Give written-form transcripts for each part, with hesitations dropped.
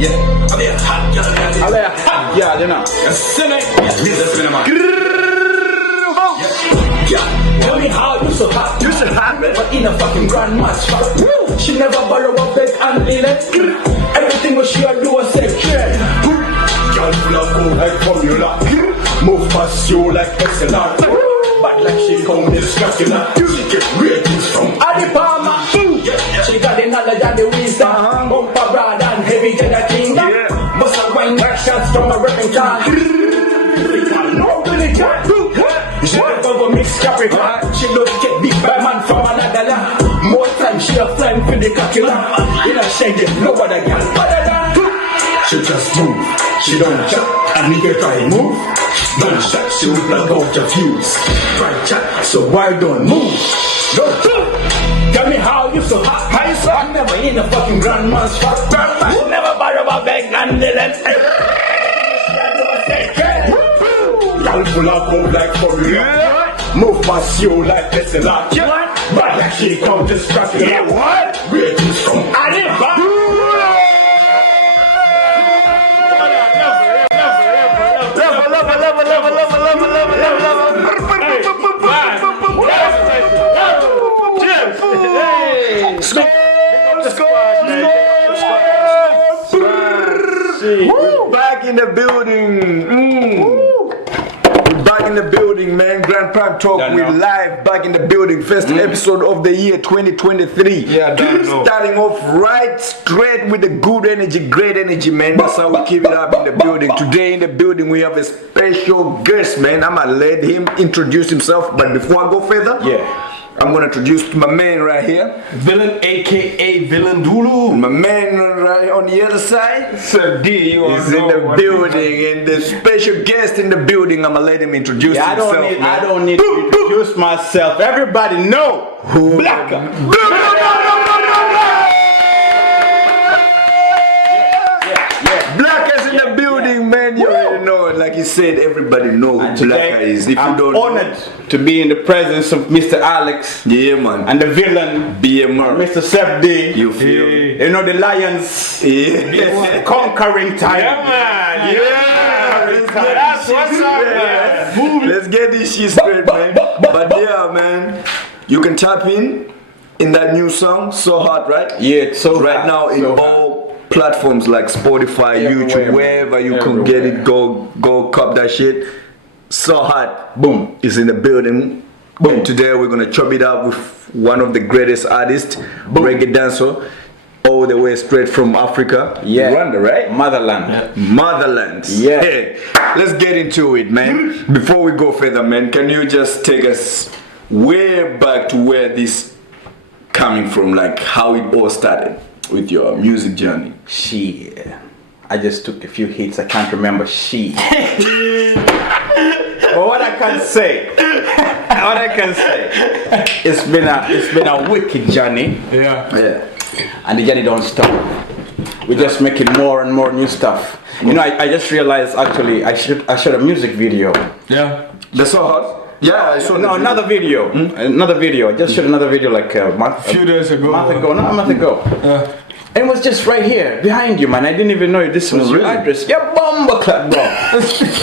Yeah, I'm a hot girl. I'm a hot girl, you know. You see me? Listen, man. Yeah. Tell me how you so hot. You should have it. But in a fucking grandma's fuck. She never borrow a bed and lean it. Everything was she do was say, Girl full of gold like formula. Move past you like SLR. but like she come This scapula. She get ratings from Adipama. She got the knowledge and the wisdom. Bumper broad and heavy to the kingdom. Bust a wine back shots from a rapping car. No really can't do. She never go mix Capricorn. She don't get big by man from another land. More time she a flying for the cockula. In a shaggy, no other girl better than. She just move. She don't chat. And if you try move, don't shut. She will block out your views. Try chat. So why don't move? Don't Tell me how you so hot. How you so hot? Never in a fucking grandma's fuck. She never borrow a bag and the lens. Girl full of gold like formula. Move past you like SLR. But like she come to scrap it. Yeah, what? Ratings from Adipama. Back in the building. We're back in the building, man. Grand Prime Talk. We're live back in the building. First episode of the year 2023. Yeah, starting off right straight with the good energy, great energy, man. That's how we keep it up in the building. Today in the building we have a special guest, man. I'm gonna let him introduce himself, but before I go further, I'm gonna introduce my man right here, Villain, aka Villain Dulu. my man right on the other side. Sir D, you He's in the building, and the special guest in the building. I'm gonna let him introduce himself. man. I don't need to introduce myself. Everybody know who Blakkah. Blakkah's in the building, man. You already know it. Like he said, everybody know who Blakkah is. If I'm you don't honored to be in the presence of Mr. Alex man. and the villain, BMR. Mr. Sep D. You feel? You know the Lions. Yeah. Conquering time. Yeah, man. That's what's up, man. Let's get this shit straight, man. But yeah, man, you can tap in that new song, So Hot, right? Yeah, it's so right hot, now in so all platforms like Spotify, YouTube, wherever you can get it, go cop that shit. So Hot, boom, is in the building. Boom. And today we're gonna chop it up with one of the greatest artists, reggae dancer, all the way straight from Africa, Rwanda, right? Motherland. Motherland. Yeah. Hey, let's get into it, man. Before we go further, man, can you just take us way back to where this coming from, like how it all started with your music journey? Shit. I just took a few hits. I can't remember shit. But what I can say, it's been a wicked journey. Yeah. And the journey don't stop. We're just making more and more new stuff. You know, I just realized actually I shot a music video. Yeah. That's So Hot? Yeah, I saw another video. Another video. I just shot another video like a Few days ago. a month ago. And it was just right here, behind you, man. I didn't even know this was your address. Yeah, bomba club, bro.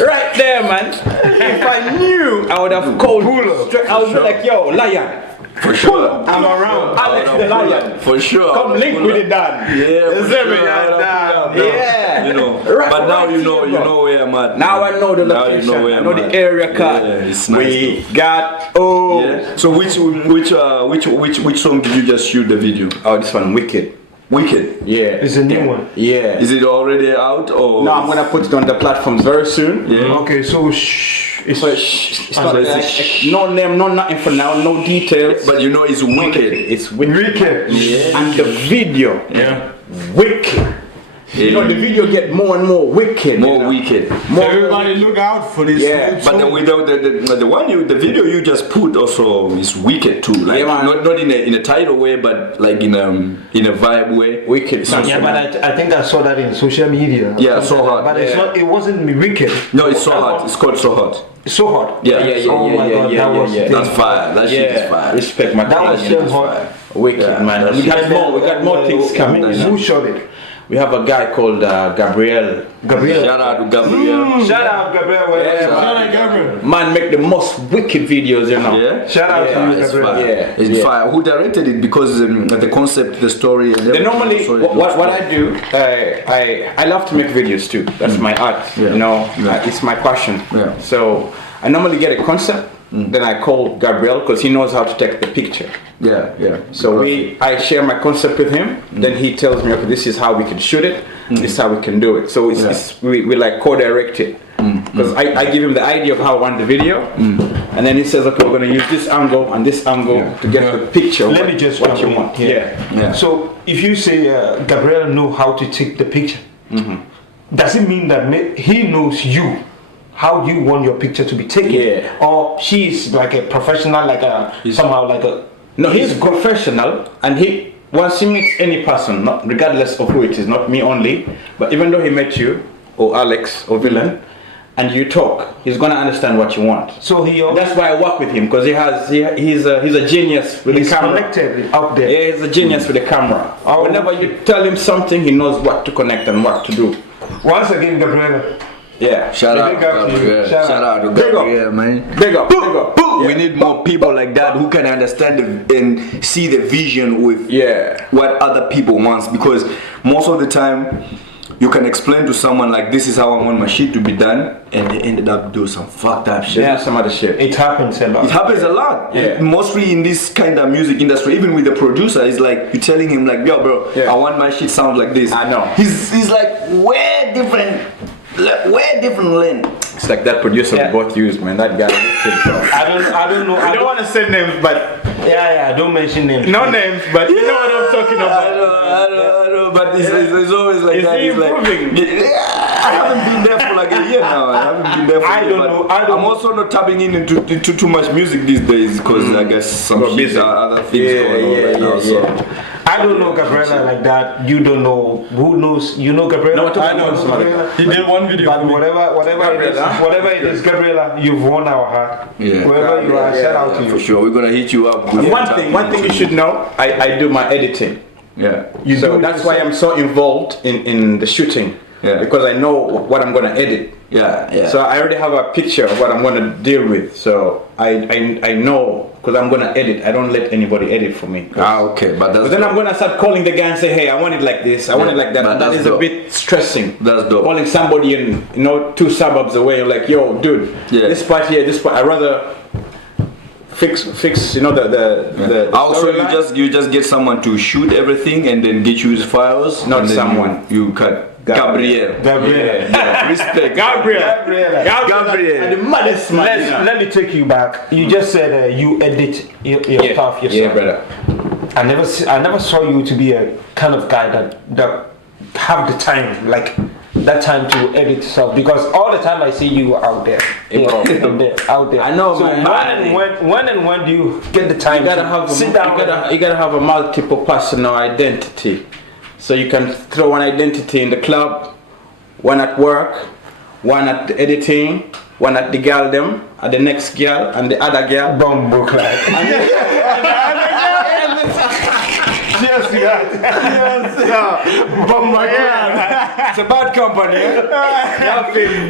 Right there, man. If I knew, I would have called straight. I would be like, yo, Lion. For sure. I'm around. Alex the Lion. For sure. Come link with it, Dan. Yeah, for sure. Yeah. You know. Right, but now you know here, where I'm at. Now I know the location. You know where I know I'm the at. area card. Yeah, it's nice. We got Yeah. So which song did you just shoot the video? Oh, this one, Wicked. Wicked. Yeah. It's a new one. Yeah. Is it already out or? No, I'm gonna put it on the platforms very soon. Yeah. Okay, so It's not no name, no nothing for now, no details. But you know it's wicked. It's wicked. Yeah. And the video, wicked. You know the video get more and more wicked. More wicked. everybody look out for this. Yeah. But then without the video you just put also is wicked too. Like not in a title way, but like in a vibe way. Wicked. Yeah, but I think I saw that in social media. Yeah, So Hot. But it's not. It wasn't wicked. No, it's So Hot. It's called So Hot. It's So Hot. Yeah. Yeah. That's fire. That shit is fire. Respect my That was talent. so hot. Wicked, man. We got more things coming. Who shot it? We have a guy called Gabriel. Shout out to Gabriel. Shout out, Gabriel. Shout out Gabriel. Man, make the most wicked videos, you know. Yeah. Shout out to you, It's Gabriel. fire. Yeah, It's yeah. fire. Who directed it? Because the concept, the story, and Then everything. normally, So it what looks I do, I love to make videos too. That's my art, Yeah. you know. Yeah. It's my passion. Yeah. So I normally get a concept, then I call Gabriel because he knows how to take the picture. Yeah, yeah. So I share my concept with him. Then he tells me, okay, this is how we can shoot it. This is how we can do it. So we like co-direct it. Because I give him the idea of how I want the video, and then he says, okay, we're gonna use this angle and this angle to get the picture. of Let what- me just what jump you in want. here. Yeah. So if you say Gabriel know how to take the picture, does it mean that he knows you, how you want your picture to be taken? Yeah. Or she's like a professional, like a somehow like a. No, he's professional, and he once he meets any person, not regardless of who it is, not me only, but even though he met you or Alex or Villain, and you talk, he's gonna understand what you want. So he That's why I work with him because he's a genius with he's the camera. connected out there. Yeah, he's a genius with the camera. Oh. Whenever you tell him something, he knows what to connect and what to do. Once again, Gabriel. Yeah. Shout out, Big up to you. Gabriel. Shout Shout out to Big up. Gabriel, man. Big up, big up. We need more people like that who can understand and see the vision with Yeah. what other people want, because most of the time you can explain to someone like, this is how I want my shit to be done, and they ended up doing some fucked up shit. Yeah, some other shit. It happens a lot. It happens a lot. Yeah. Mostly in this kind of music industry, even with the producer, it's like you're telling him like, yo bro, Yeah. I want my shit sound like this. I know. He's like way different lane. It's like that producer Yeah. we both use, man. That guy. I don't know. I don't want to say names, but Yeah, don't mention names. no names, but you know what I'm talking about. I know, but it's always like Is that. he It's like, improving? I haven't been there for like a year now. I haven't been there for I a year, don't but know, I don't I'm also not tapping into too much music these days because I guess some Got shit, busy. other things going on right now. So. I don't know Gabriela like that. You don't know. Who knows? You know Gabriela? No, I know somebody. He did one video But for me. whatever it is, Gabriela, you've won our heart. Yeah. Wherever you are, shout out to you. For sure, we're gonna hit you up. with One thing you should know, I do my editing. Yeah. So that's why I'm so involved in the shooting. Yeah. Because I know what I'm gonna edit. Yeah. So I already have a picture of what I'm gonna deal with. So I know because I'm gonna edit. I don't let anybody edit for me. Okay, but that's But then dope. I'm gonna start calling the guy and say, hey, I want it like this, I want it like that. but And that that's is a dope. bit stressing. That's dope. Calling somebody in 2 suburbs away, you're like, yo, dude, Yeah. this part here, this part. I rather fix the Also, storyline. you just get someone to shoot everything and then get you his files. Not and then someone. You cut. Gabriel. Gabriela. Yeah, respect. Gabriel. Gabriel. And the maddest man. you know. Let me take you back. You just said you edit your stuff yourself. Yeah, brother. I never saw you to be a kind of guy that have the time, like that time to edit stuff, because all the time I see you out there, out there. I know, so man. when do you get the time You gotta to have sit down? you gotta have a multiple personal identity. So you can throw one identity in the club, one at work, one at the editing, one at the girl them, at the next girl, and the other girl. Bumbo clap. Yes, It's a bad company.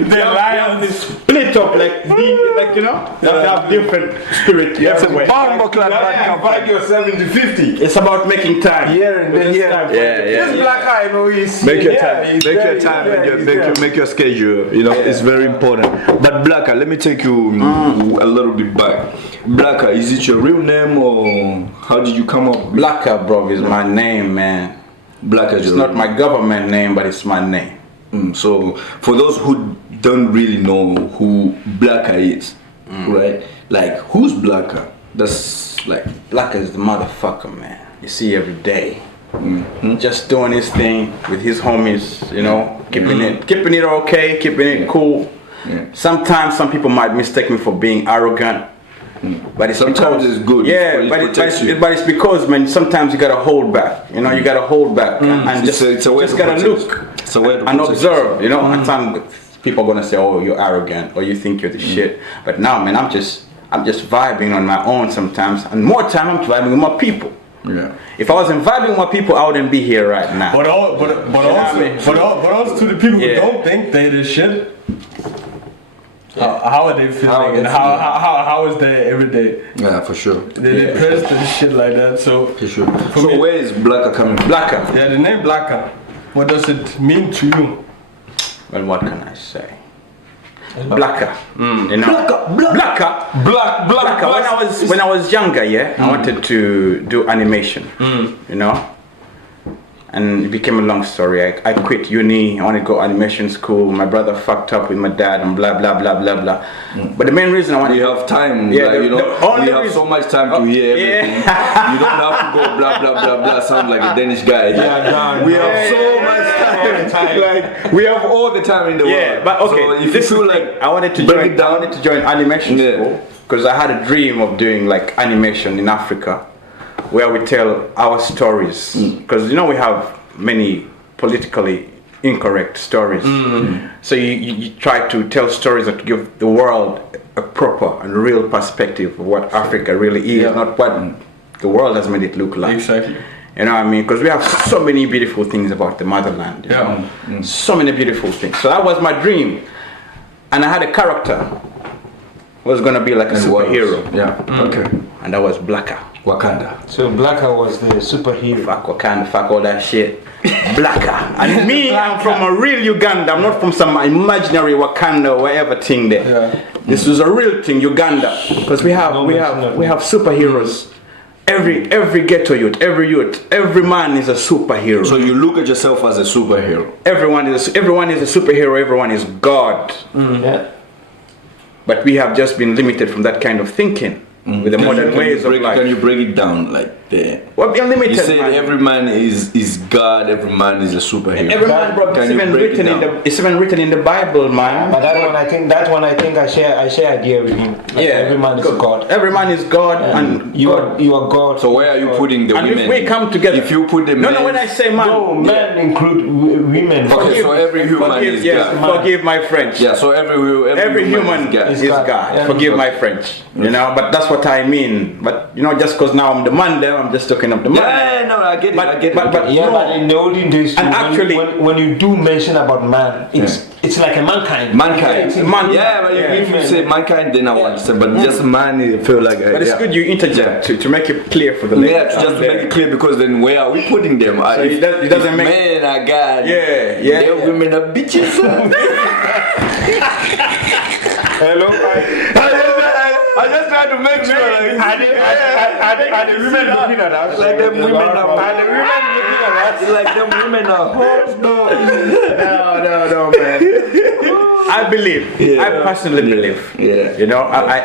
They have this split up like you know, they have different spirit everywhere. Bombo clap bad company. yourself in the 50. It's about making time. Here and then here. This black eye, no, he's Make your yeah, time. he's Make there, your he's time there, and he's make there. make your schedule. You know, it's very important. But Blakkah, let me take you a little bit back. Blakkah, is it your real name or how did you come up? Blakkah, bro, is my name, man. Blakkah is It's your not my government name, but it's my name. So for those who don't really know who Blakkah is, right? Like who's Blakkah? That's like Blakkah is the motherfucker, man. You see every day. Just doing his thing with his homies, you know, keeping it okay, keeping it cool. Yeah. Sometimes some people might mistake me for being arrogant. But it's Sometimes because, it's good. Yeah, It but protects you. it's because, man, sometimes you gotta hold back. You know, you gotta hold back and It's a way just to gotta protect. look It's a way to and protect observe. You know, and some people are gonna say, "Oh, you're arrogant," or "You think you're the shit." But now, man, I'm just vibing on my own sometimes, and more time I'm vibing with my people. Yeah. If I wasn't vibing with my people, I wouldn't be here right now. But also to the people Yeah. who don't think they this shit, how are they feeling and how is their everyday? Yeah, for sure. They depressed and shit like that. So For sure. So where is Blakkah coming from? Blakkah. yeah, the name Blakkah. What does it mean to you? Well, what can I say? Blakkah. You know? Blakkah. Blakkah. When I was younger, I wanted to do animation. You know? And it became a long story. I quit uni. I wanted to go animation school. My brother fucked up with my dad and blah blah blah blah blah. But the main reason I wanted We have time. Yeah, like, the only we have reason- so much time to hear everything. You don't have to go blah blah blah blah. Sound like a Danish guy. We have so much time. Like we have all the time in the world. Yeah, but okay. So if this you feel is like I wanted to break join. it down. I wanted to join animation Yeah. school because I had a dream of doing like animation in Africa, where we tell our stories. Because we have many politically incorrect stories. So you try to tell stories that give the world a proper and real perspective of what Africa really is, not what the world has made it look like. Exactly. You know what I mean? Because we have so many beautiful things about the motherland. You know? So many beautiful things. So that was my dream. And I had a character who was going to be like a superhero. Yeah. Okay. And that was Blakkah. Wakanda. So Blakkah was the superhero. Fuck Wakanda, fuck all that shit. Blakkah. And me, I'm from a real Uganda. I'm not from some imaginary Wakanda or whatever thing there. Yeah. This was a real thing, Uganda. Because we have superheroes. Every ghetto youth, every man is a superhero. So you look at yourself as a superhero. Everyone is a superhero. Everyone is God. Yeah. But we have just been limited from that kind of thinking with the modern ways of life. Can you break it down like that? Well, we are limited. You said man. every man is God. Every man is a superhero. Every man, bro, Can it's you even break it written in down? it's even written in the Bible, man. But that one I think I share idea with you. Like every man is God. Every man is God, and You are God. So where are you putting the and women? if we come together, If you put the no, men, when I say man, No, men include women. Okay, so every human is God. Forgive my French. Yeah, so every human is God. is God. Yeah. Forgive my French. But that's what I mean. But just because now I'm the man there, I'm just talking of the man. Yeah, no, I get it. But- I get but- it. but- Yeah, No. but in the olden days, And when, actually- when you do mention about man, it's like a mankind. Mankind. Man- Yeah, but if you say mankind, then I will understand. But just man, I feel like. But it's good you interject to make it clear for the ladies. Yeah, to just make it clear, because then where are we putting them? So it doesn't make- men are God. Yeah. Their women are bitches. Hello. I just try to make sure. Are the women looking at us? Like them women are. Are the women looking at us? Like them women are hoes, no. No, man. I believe. I personally believe. Yeah.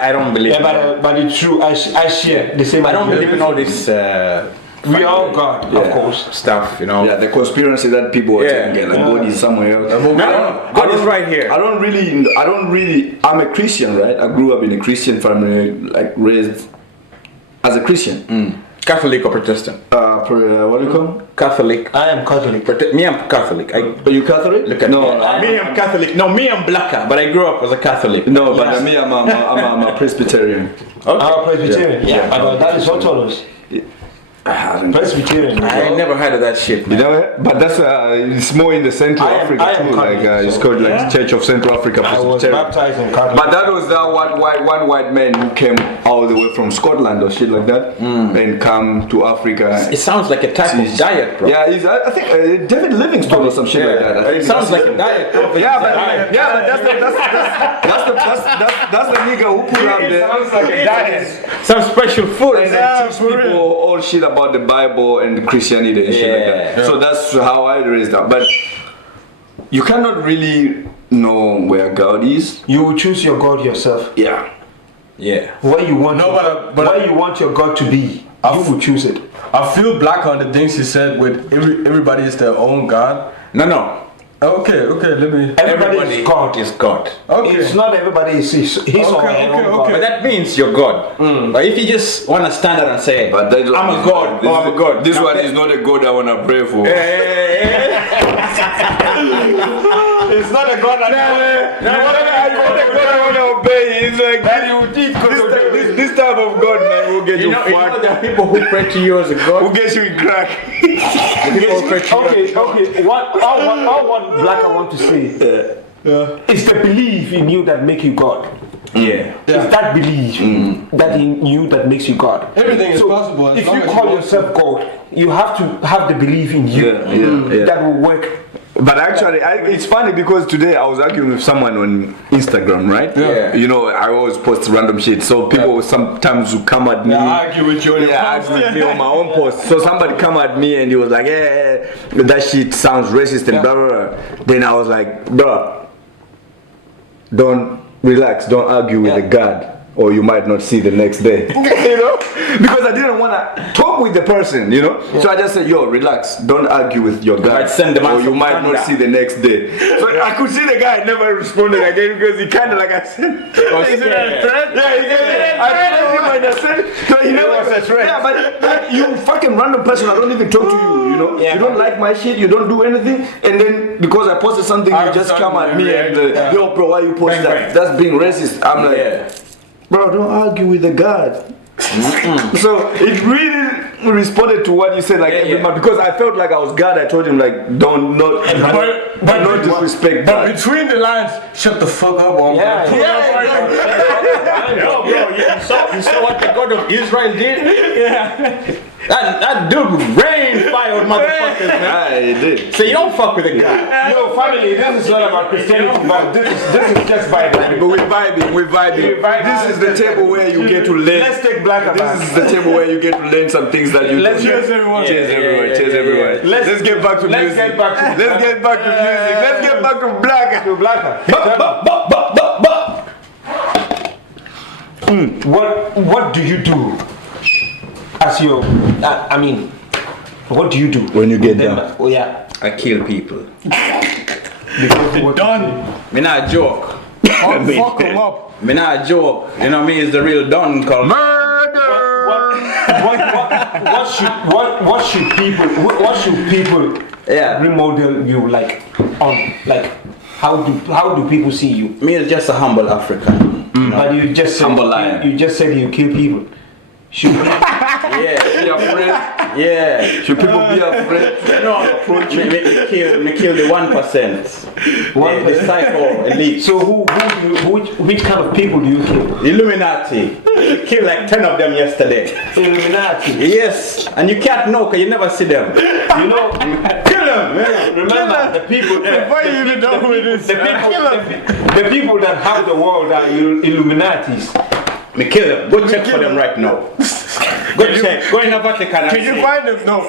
I don't believe. Yeah, but it's true. I share the same. I don't idea. believe in all this. We are God, of course. Stuff, Yeah, the conspiracy that people are Yeah. taking, like God is somewhere else. No, God is right here. I don't really. I'm a Christian, right? I grew up in a Christian family, like raised as a Christian. Catholic or Protestant? What do you call? Catholic. I am Catholic. Me, I'm Catholic. Are you Catholic? Look at no, me. Me, I'm Catholic. No, me, I'm Blakkah, but I grew up as a Catholic. No, but me, I'm a Presbyterian. Our Presbyterian. Yeah, but that is Orthodox. Presbyterian. I ain't never heard of that shit, You man. know, but that's it's more in the Central I am Africa too. Like Catholic, it's so- called like Church of Central Africa I was Presbyterian. baptized in Catholic. But that was that one white man who came all the way from Scotland or shit like that, and come to Africa. It sounds like a type of diet, bro. Yeah, I think David Livingstone or some shit like that. I think It sounds like a diet. but that's the nigga who put up the. Some special food. And then teach people all shit about the Bible and Christianity and shit like that. So that's how I raised up. But you cannot really know where God is. You will choose your God yourself. Yeah. Yeah. Where you want, but where you want your God to be, you will choose it. I feel Blakkah on the things he said with everybody is their own God. No. Okay, let me. Everybody is God. Is God. Okay. It's not everybody is his or her own God. But that means you're God. But if you just want to stand out and say, But that- I'm a God, this- I'm a God. This Now one that- is not a God I want to pray for. It's not a God that This type of God, man, will get You you know, fucked. there are people who pray to you as a god. Who gets you in crack? People who pray to you as a god. Okay. What Blakkah want to say is the belief in you that make you God. Yeah. It's that belief that in you that makes you God. Everything is possible as If long you as call you yourself God, you have to have the belief in you that will work. But actually, it's funny because today I was arguing with someone on Instagram, right? Yeah. You know, I always post random shit, so people sometimes will come at me. argue with you on your argue with me on my own post. So somebody come at me and he was like, "Yeah, that shit sounds racist and blah blah blah." Then I was like, "Bro, don't relax, don't argue with the God, or you might not see the next day." You know, because I didn't want to talk with the person, you know. So I just said, "Yo, relax, don't argue with your God, might send them or out you from might thunder." not see the next day." So I could see the guy never responded again because he kind of like I said, Is it a threat? yeah, he said, I threatened him and I said, so he never was a threat. Yeah, but you fucking random person, I don't even talk to you, you know. Yeah. You don't like my shit, you don't do anything, and then because I posted something, Out you of just come at sudden, me and yo, bro, why you post Bang, that? bang. That's being racist. I'm like, bro, don't argue with the God. So it really responded to what you said, like every month, because I felt like I was God. I told him like, don't not disrespect But God. between the lines, shut the fuck up on Yeah. Yo, bro, you saw what the God of Israel did? Yeah. That dude rained fire on motherfuckers, man. I did. So you don't fuck with a guy. Yo, family, this is not about Christianity, but this is just Bible. But we're vibing. This is the table where you get to learn. Let's take Blakkah back. This is the table where you get to learn some things that you Let's don't cheers know. everyone. Cheers everyone. Cheers everyone. Let's get back to music. Let's get back to Let's get back to music. Let's get back to Blakkah. to Blakkah. What do you do as your? I mean, what do you do When you get Then- down? Oh yeah. I kill people. Because what Done. Me not joke. Fuck him up. Me not joke. You know me is the real Don called what should people remodel you like on like how do people see you? me is just a humble African. But you just said Humble lion. you just said you kill people. Should Yeah. Be afraid. Yeah. Should people be afraid? No, me kill the 1%. The psycho elite. so which kind of people do you kill? Illuminati. Kill like 10 of them yesterday. Illuminati. Yes. And you can't know because you never see them. You know, Kill them. Man. remember the people. Before you even know who it is. The people that have the world are Illuminatis. Me kill them. Go check for them right now. Go check. Go in the Vatican and Can you see. find them? No.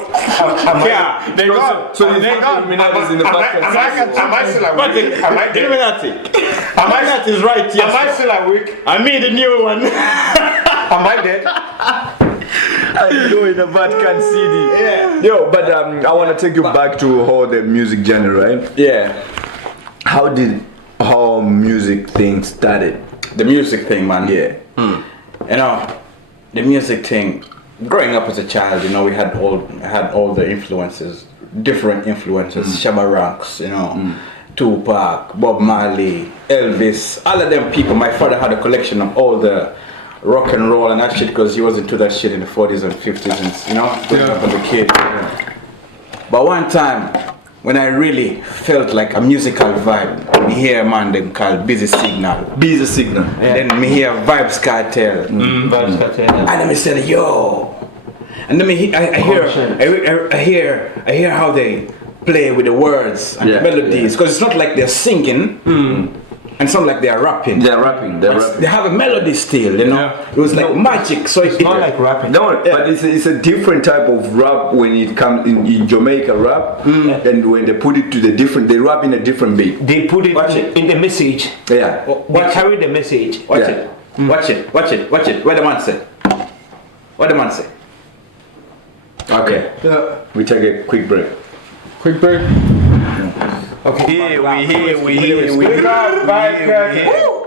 Yeah. They gone. So they there's gone. Illuminatis in the Vatican. Am I still awake? Vatican. Am I dead? Illuminati. Illuminati is right. Am I Yes. still awake? I made a new one. Am I dead? I know in the Vatican City. Yeah. Yo, but I want to take you back to how the music genre, right? Yeah. How music thing started? The music thing, man. Yeah. You know, the music thing. Growing up as a child, you know, we had all the influences, different influences. Shabba Ranks, you know, Tupac, Bob Marley, Elvis, all of them people. My father had a collection of all the rock and roll and that shit because he was into that shit in the 40s and 50s, and you know, growing up as a kid. But one time, when I really felt like a musical vibe, me hear a man them called Busy Signal. Busy Signal. Then me hear Vybes Kartel. And then me said, yo. And then I hear how they play with the words and the melodies. Because it's not like they're singing. And it's not like they're rapping. They're rapping. They have a melody still, you know. It was like magic. So It's not like rapping. No, but it's a different type of rap when it comes in Jamaica rap, and when they put it to the different, they rap in a different beat. They put it in the message. Yeah. They carry the message. Watch it. Watch it. What the man say? What the man say? Okay. We take a quick break. Quick break. Okay. Here we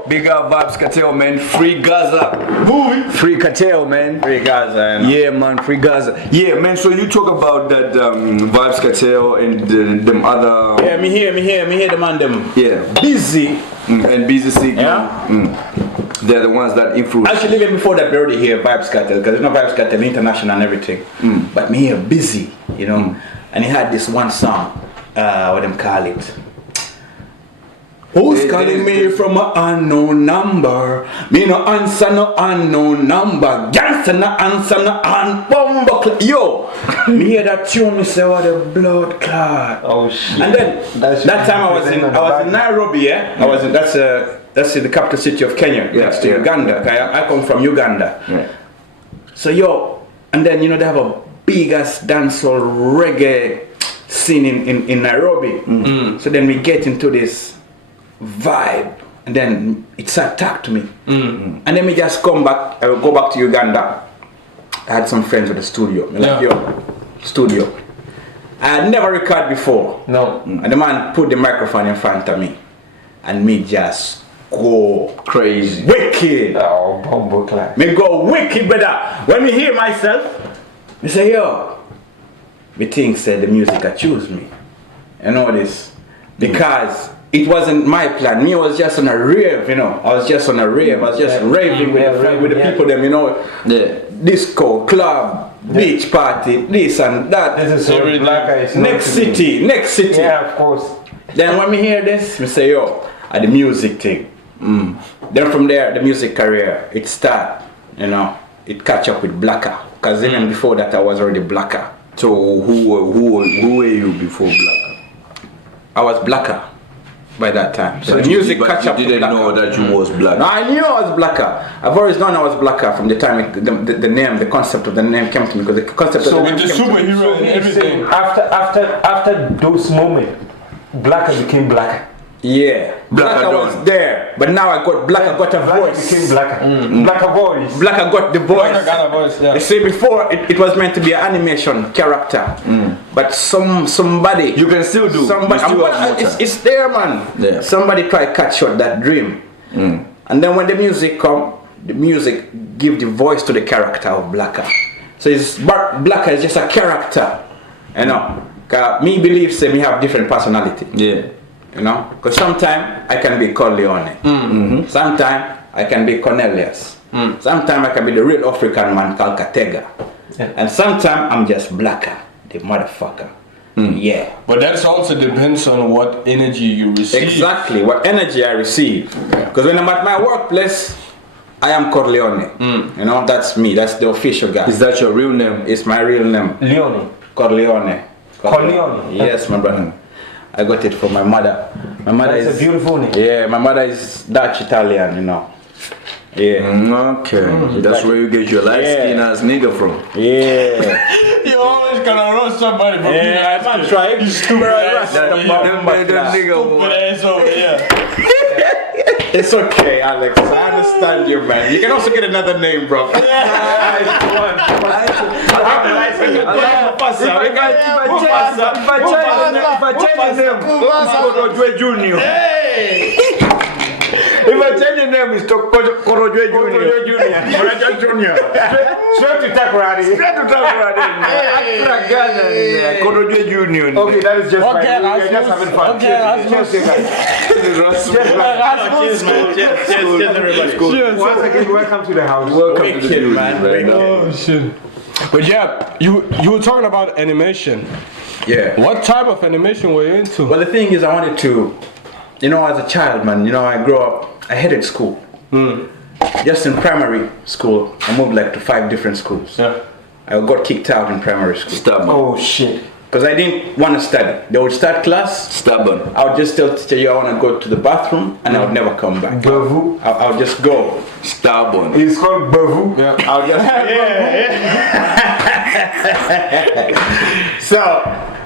Big up Vybes Kartel, man. Free Gaza. Free Kartel, man. Free Gaza. Yeah, man. Free Gaza. Yeah, man. So you talk about that Vybes Kartel and them other. Yeah, me hear the man them. Yeah. Busy And Busy Signal. Yeah. They're the ones that influence. Actually, even before that, we already hear Vybes Kartel, because Vybes Kartel international and everything. But me here busy, you know. And he had this one song, what them call it? Who's calling me from an unknown number? Me no answer no unknown number. Gangster no answer no unbumble. Yo, me hear that tune, me say what a blood clot. Oh shit. And then that time I was in Nairobi, yeah. I was in that's the capital city of Kenya, next to Uganda. I come from Uganda. Yeah. So yo, and then you know they have a big ass dancehall reggae scene in Nairobi. So then we get into this vibe, and then it's attacked me. And then we just come back. I will go back to Uganda. I had some friends with the studio. They're like, yo, studio. I had never recorded before. No. And the man put the microphone in front of me, and me just go Crazy. wicked. Oh, bumbo clap. Me go wicked, brother. When me hear myself, me say, yo, me think said the music I choose me. You know this? Because it wasn't my plan. Me was just on a rave, you know. I was just on a rave. I was just raving with the people them, you know. Yeah. Disco, club, beach party, this and that. This is so Blakkah is Next city. Yeah, of course. Then when me hear this, me say, yo, the music thing. Then from there, the music career, it start, you know, it catch up with Blakkah. Because even before that, I was already Blakkah. So who were you before Blakkah? I was Blakkah by that time. So But the music but catch up you with didn't Blakkah. know that you was black. No, I knew I was Blakkah. I've always known I was Blakkah from the time the name, the concept of the name came to me. Because the concept of So the with name the came to me. superhero and everything. After those moments, Blakkah became Blakkah. Yeah, Blakkah Blakkah Don. was there, but now Blakkah got a voice. Became Blakkah. Blakkah voice. Blakkah got the voice. Blakkah got a voice, yeah. You see, before it was meant to be an animation character, but somebody You can still do. somebody You still have I'm- more it's, time. it's there, man. Yeah. Somebody try catch shot that dream, and then when the music come, the music give the voice to the character of Blakkah. So it's Blakkah is just a character, you know. 'Cause me believe say me have different personality. Yeah. You know, because sometimes I can be Corleone. Sometimes I can be Cornelius. Sometimes I can be the real African man called Katega. And sometimes I'm just Blakkah, the motherfucker. Yeah. But that also depends on what energy you receive. Exactly, what energy I receive. Because when I'm at my workplace, I am Corleone. You know, that's me. That's the official guy. Is that your real name? It's my real name. Leone. Corleone. Corleone. Yes, my brother. I got it from my mother. My mother That's a beautiful name. Yeah, my mother is Dutch Italian, you know. Yeah. Okay. That's where you get your light skin ass nigga from. Yeah. You always gonna roast somebody for being Yeah, asking. man, try. You stupid ass. That over here. That nigga. Stupid ass over here. It's okay, Alex. I understand you, man. You can also get another name, bro. If I change your name, it's Korojwe Junior. Straight to Takoradi. Korojwe Junior. Okay, that is just Okay, fine. that's We're just good. having fun. Okay, that's good. Cheers, man. Cheers, everybody. Once again, welcome to the house. Welcome to the Wicked, beauty man. right now. Oh shit. But yeah, you were talking about animation. Yeah. What type of animation were you into? Well, the thing is, I wanted to, you know, as a child, man, you know, I grew up, I hated school. Just in primary school, I moved like to 5 different schools. Yeah. I got kicked out in primary school. Stubborn. Oh shit. Because I didn't want to study. They would start class, Stubborn. I would just tell teacher, yo, I want to go to the bathroom, and I would never come back. Bavu. I would just go. Stubborn. It's called Bavu. Yeah. I would just, So,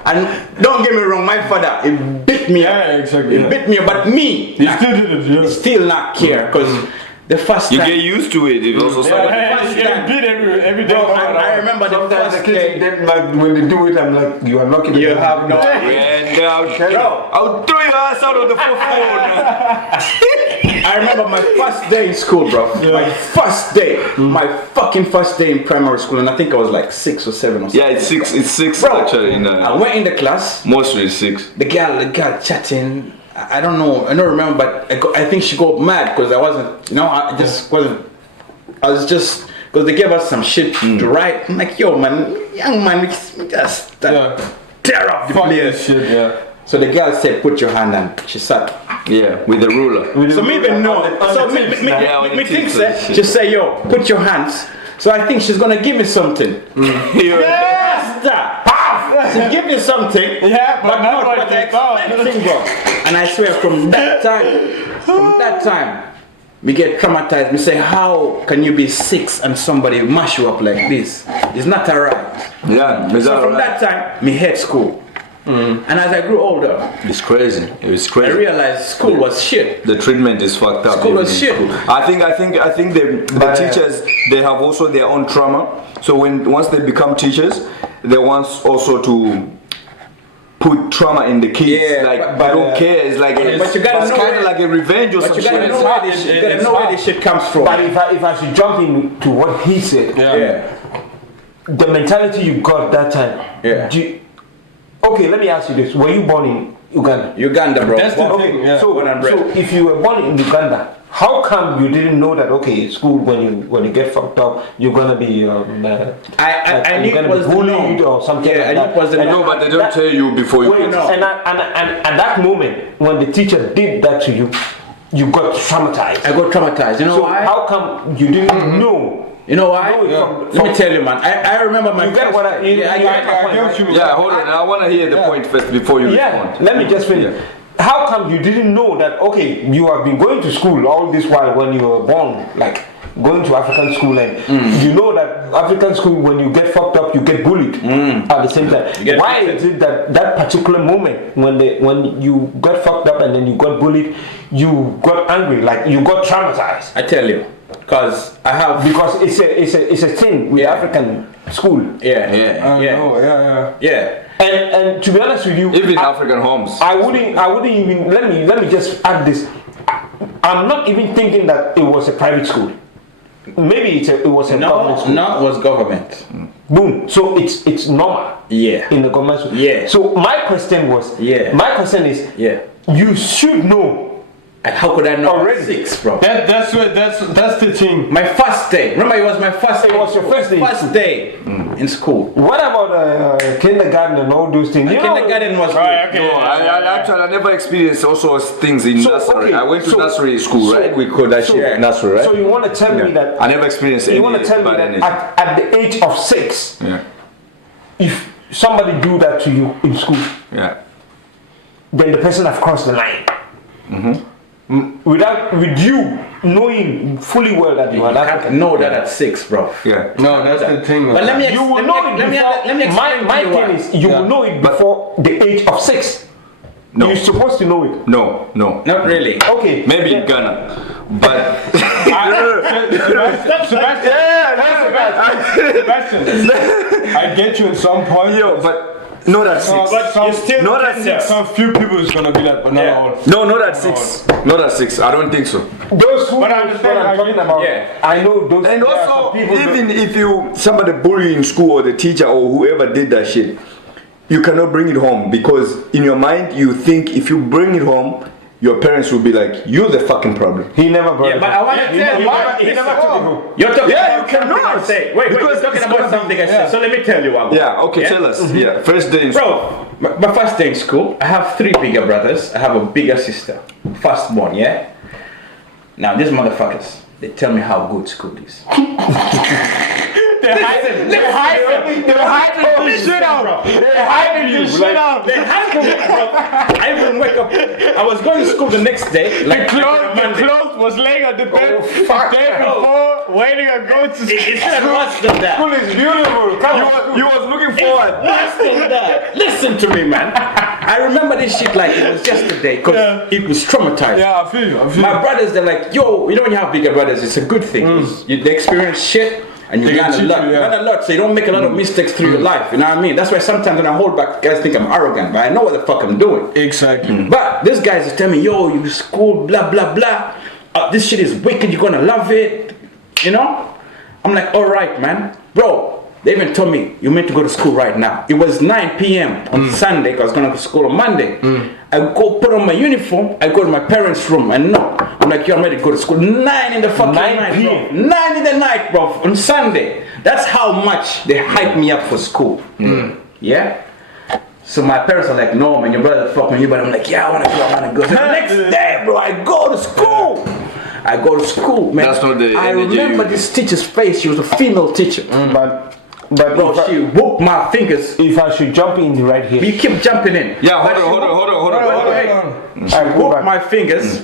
and don't get me wrong, my father, he beat me up. Yeah, exactly. He beat me up, but me, You still did it, yeah. still not care, because the first You time, get used to it. It also Yeah, you get beat every day. bro, I remember the Sometimes the first kids, day. then, like, when they do it, I'm like, you are lucky. You have no And Bro. I'll throw your ass out of the phone. I remember my first day in school, bro. My first day. My fucking first day in primary school, and I think I was like 6 or 7 or something. Yeah, it's 6. It's 6 Bro, actually. I went in the class. Mostly it's 6. The girl chatting, I don't know. I don't remember, but I think she got mad because I wasn't. You know, I just wasn't. I was just because they gave us some shit to write. I'm like, yo, man, young man, we just tear up the place. Shit, yeah. So the girl said, "Put your hand," and she sat. Yeah, with the ruler. So me even know. So me think she say, "Yo, put your hands." So I think she's gonna give me something. Yes, that. She give me something. Yeah, but not what I expecting, bro. And I swear, from that time, me get traumatized. Me say, how can you be 6 and somebody mash you up like this? It's not alright. Yeah, so from that time, me hate school. And as I grew older, it's crazy. It's crazy. I realized school was shit. The treatment is fucked up. School was shit. I think the teachers, they have also their own trauma. So once they become teachers, they want also to put trauma in the kids. Yeah, like they don't care. It's like but you gotta it's know kind of like a revenge or something. You gotta know where this shit. You gotta know where this shit comes from. But if I should jump into what he said, the mentality you got that time. Okay, let me ask you this: were you born in Uganda? Uganda, bro. That's the thing. Yeah. So if you were born in Uganda, how come you didn't know that? Okay, school when you get fucked up, you're gonna be I knew it was bullied or something. Yeah, I knew it was the No, but they don't tell you before you get. And at that moment, when the teacher did that to you, you got traumatized. I got traumatized. You know so why? How come you didn't know? You know why? Let me tell you, man. I remember my. You get what I get you. Yeah, hold on. I want to hear the point first before you respond. Let me just finish. Yeah. How come you didn't know that? Okay, you have been going to school all this while when you were born, like going to African school, and you know that African school, when you get fucked up, you get bullied at the same time. Why is it that particular moment when you got fucked up and then you got bullied, you got angry, like you got traumatized? I tell you. Because it's a thing with African school. Yeah. And to be honest with you, even African homes, I wouldn't even let me just add this. I'm not even thinking that it was a private school. Maybe it was a government school. No, it was government. Boom. So it's normal. Yeah. In the government school. Yeah. So my question is you should know. And how could I know? Already 6, bro. That's the thing. My first day. Remember, it was my first day. It was your first day. First day in school. What about kindergarten and all those things? Kindergarten was good. Okay. No, I never experienced also things in nursery. Okay, I went to nursery school, right? We could actually nursery, right? So you want to tell me that I never experienced you any. want to tell me that at the age of 6, if somebody do that to you in school, then the person have crossed the line. With you knowing fully well that you are can't know that at 6, bro. Yeah. No, that's the thing. But let me you will know it before. My thing is you will know it before the age of 6. No. You're supposed to know it. No. Not really. Okay. Maybe in Ghana, but. Sebastian, I get you at some point. But. Not at 6. But you still not at 6. Some few people is gonna be like, but not all. No, not at 6. Not at 6. I don't think so. Those who But I knows understand what I'm talking about. I know those. And there are also, some people even if somebody bully you in school or the teacher or whoever did that shit, you cannot bring it home because in your mind you think if you bring it home, your parents will be like, you're the fucking problem. He never brought it. But I want to tell you, he never took it home. You're talking Yeah, about you cannot. something I say. Wait, you're talking about something I said. So let me tell you what. Yeah, okay, tell us. Yeah, first day in school. Bro, my first day in school, I have 3 bigger brothers. I have a bigger sister. Firstborn, yeah? Now, these motherfuckers, they tell me how good school is. They're hiding the shit out. They're hiding the shit out. They hiding me, bro. I even wake up. I was going to school the next day. The clothes was laying on the bed the day before, waiting to go to school. It's not worse than that. School is beautiful. You was looking forward. Worse than that. Listen to me, man. I remember this shit like it was yesterday because it was traumatizing. Yeah, I feel you. My brothers, they're like, yo, you know when you have bigger brothers, it's a good thing. They experience shit and you learn a lot. You learn a lot, so you don't make a lot of mistakes through your life. You know what I mean? That's why sometimes when I hold back, guys think I'm arrogant, but I know what the fuck I'm doing. Exactly. But this guys is telling me, yo, you school, blah, blah, blah. This shit is wicked, you're gonna love it. You know? I'm like, all right, man. Bro, they even told me, you're meant to go to school right now. It was 9 p.m. on Sunday, because I was gonna go to school on Monday. I go put on my uniform, I go to my parents' room and knock. I'm like, yo, I'm ready to go to school. 9 in the fucking 9 night, p.m. bro. 9 in the night, bro, on Sunday. That's how much they hype me up for school. Yeah? So my parents are like, no, man, your brother fuck me, but I'm like, yeah, I wanna go. So the next day, bro, I go to school. Man. That's not the I energy remember you- this teacher's face. She was a female teacher. But Bro, if, she whooped my fingers. if I should jump in right here, You keep jumping in. Yeah, But hold on. she whooped my fingers,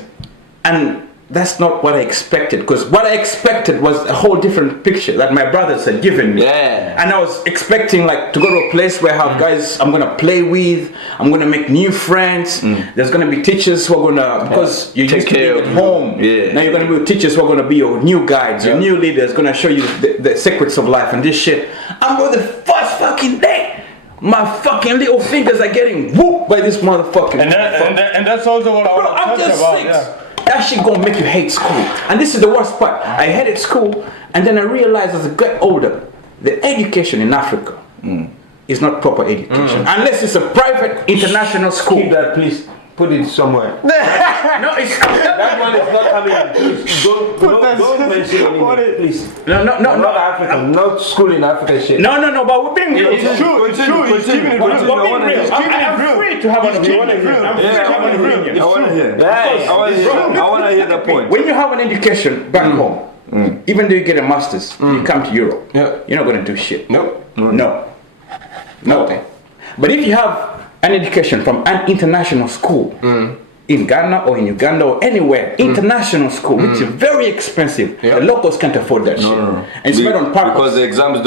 and that's not what I expected. Because what I expected was a whole different picture that my brothers had given me. Yeah. And I was expecting like to go to a place where I have guys I'm gonna play with. I'm gonna make new friends. There's gonna be teachers who are gonna because you used to be care at of home. you. Yeah. Now you're gonna be with teachers who are gonna be your new guides, your new leaders, gonna show you the secrets of life and this shit. I'm on the first fucking day. My fucking little fingers are getting whooped by this motherfucking. And that's also what I Bro, want to I'm talk just about. 6. Yeah. That shit gonna make you hate school. And this is the worst part. I hated school, and then I realized as I got older, the education in Africa is not proper education. Unless it's a private international school. keep that, please. Put it somewhere. No, it's That one is not coming in. Please don't mention it, please. no, Not Africa, not school in Africa shit. No, but we're being real. It's true. He's keeping it real. We're being real. I'm free to have an opinion. I'm free to have an opinion. I want to hear. Hey, I want to hear the point. When you have an education back home, even though you get a master's, you come to Europe, Yeah. you're not going to do shit. Nope. No. Nothing. But if you have an education from an international school in Ghana or in Uganda or anywhere, international school, which is very expensive, the locals can't afford that shit. And it's made on purpose. Because the exams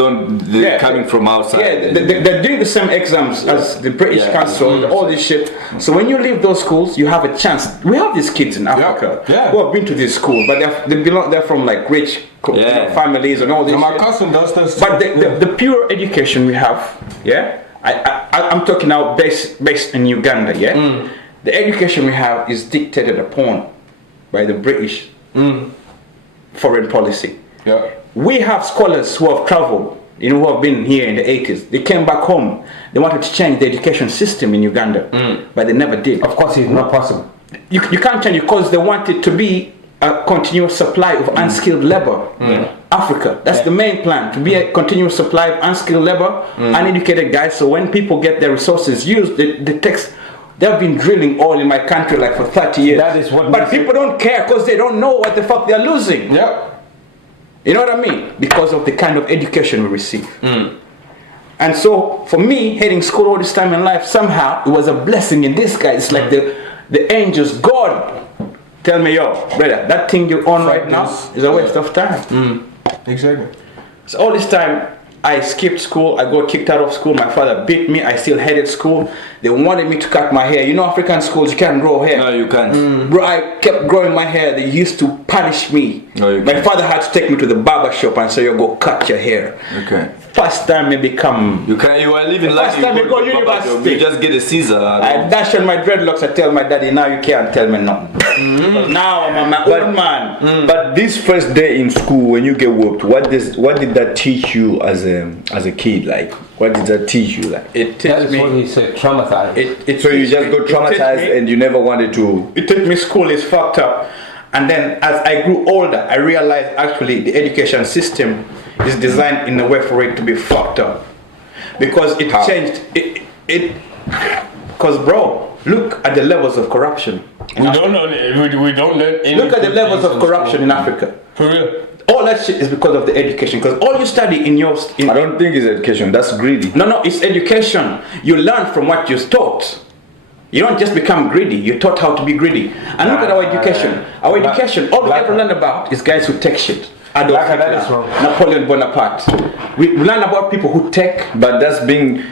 they're coming from outside. Yeah, they're doing the same exams as the British Council, all this shit. So when you leave those schools, you have a chance. We have these kids in Africa who have been to this school, but they're from like rich families and all this My shit. cousin does this. But the pure education we have, I'm talking now based in Uganda, the education we have is dictated upon by the British foreign policy. Yeah. We have scholars who have traveled, who have been here in the 80s. They came back home. They wanted to change the education system in Uganda, but they never did. of course, it's not possible. You can't change it because they want it to be a continuous supply of unskilled labor. Africa, that's the main plan, to be a continuous supply of unskilled labor, uneducated guys. So when people get their resources used, they've been drilling oil in my country like for 30 years. That is what but makes people don't care because they don't know what the fuck they're losing. Yeah. You know what I mean? Because of the kind of education we receive. And so for me, hating school all this time in life, somehow it was a blessing in disguise. It's like the angels, God, tell me, yo, brother, that thing you're on right now is a waste of time. Exactly. So all this time, I skipped school, I got kicked out of school, my father beat me, I still hated school. They wanted me to cut my hair. You know African schools, you can't grow hair. No, you can't. Bro, I kept growing my hair. They used to punish me. No, you my can't. father had to take me to the barber shop and say, yo, go cut your hair. Okay. First time I become... You are living like First time you go to Papa university. job, you just get a Caesar. I dash on my dreadlocks, I tell my daddy, now you can't tell me nothing. Now I'm my old man. But this first day in school, when you get whooped, what did that teach you as a kid? Like, what did that teach you? Like, It That teach is me... what he said, traumatized. so you just got traumatized and you never wanted to. It took me school is fucked up. And then as I grew older, I realized actually the education system is designed in a way for it to be fucked up. Because it changed. Because bro, look at the levels of corruption. We don't let any Look at the levels of corruption in Africa. For real. All that shit is because of the education. Because all you study in your... I don't think it's education. That's greedy. No, it's education. You learn from what you're taught. You don't just become greedy. You're taught how to be greedy. And look at our education. Our education, all we ever learn about is guys who take shit. Adolf Blakkah, that is Hitler, wrong. Napoleon Bonaparte. We learn about people who take. But that's being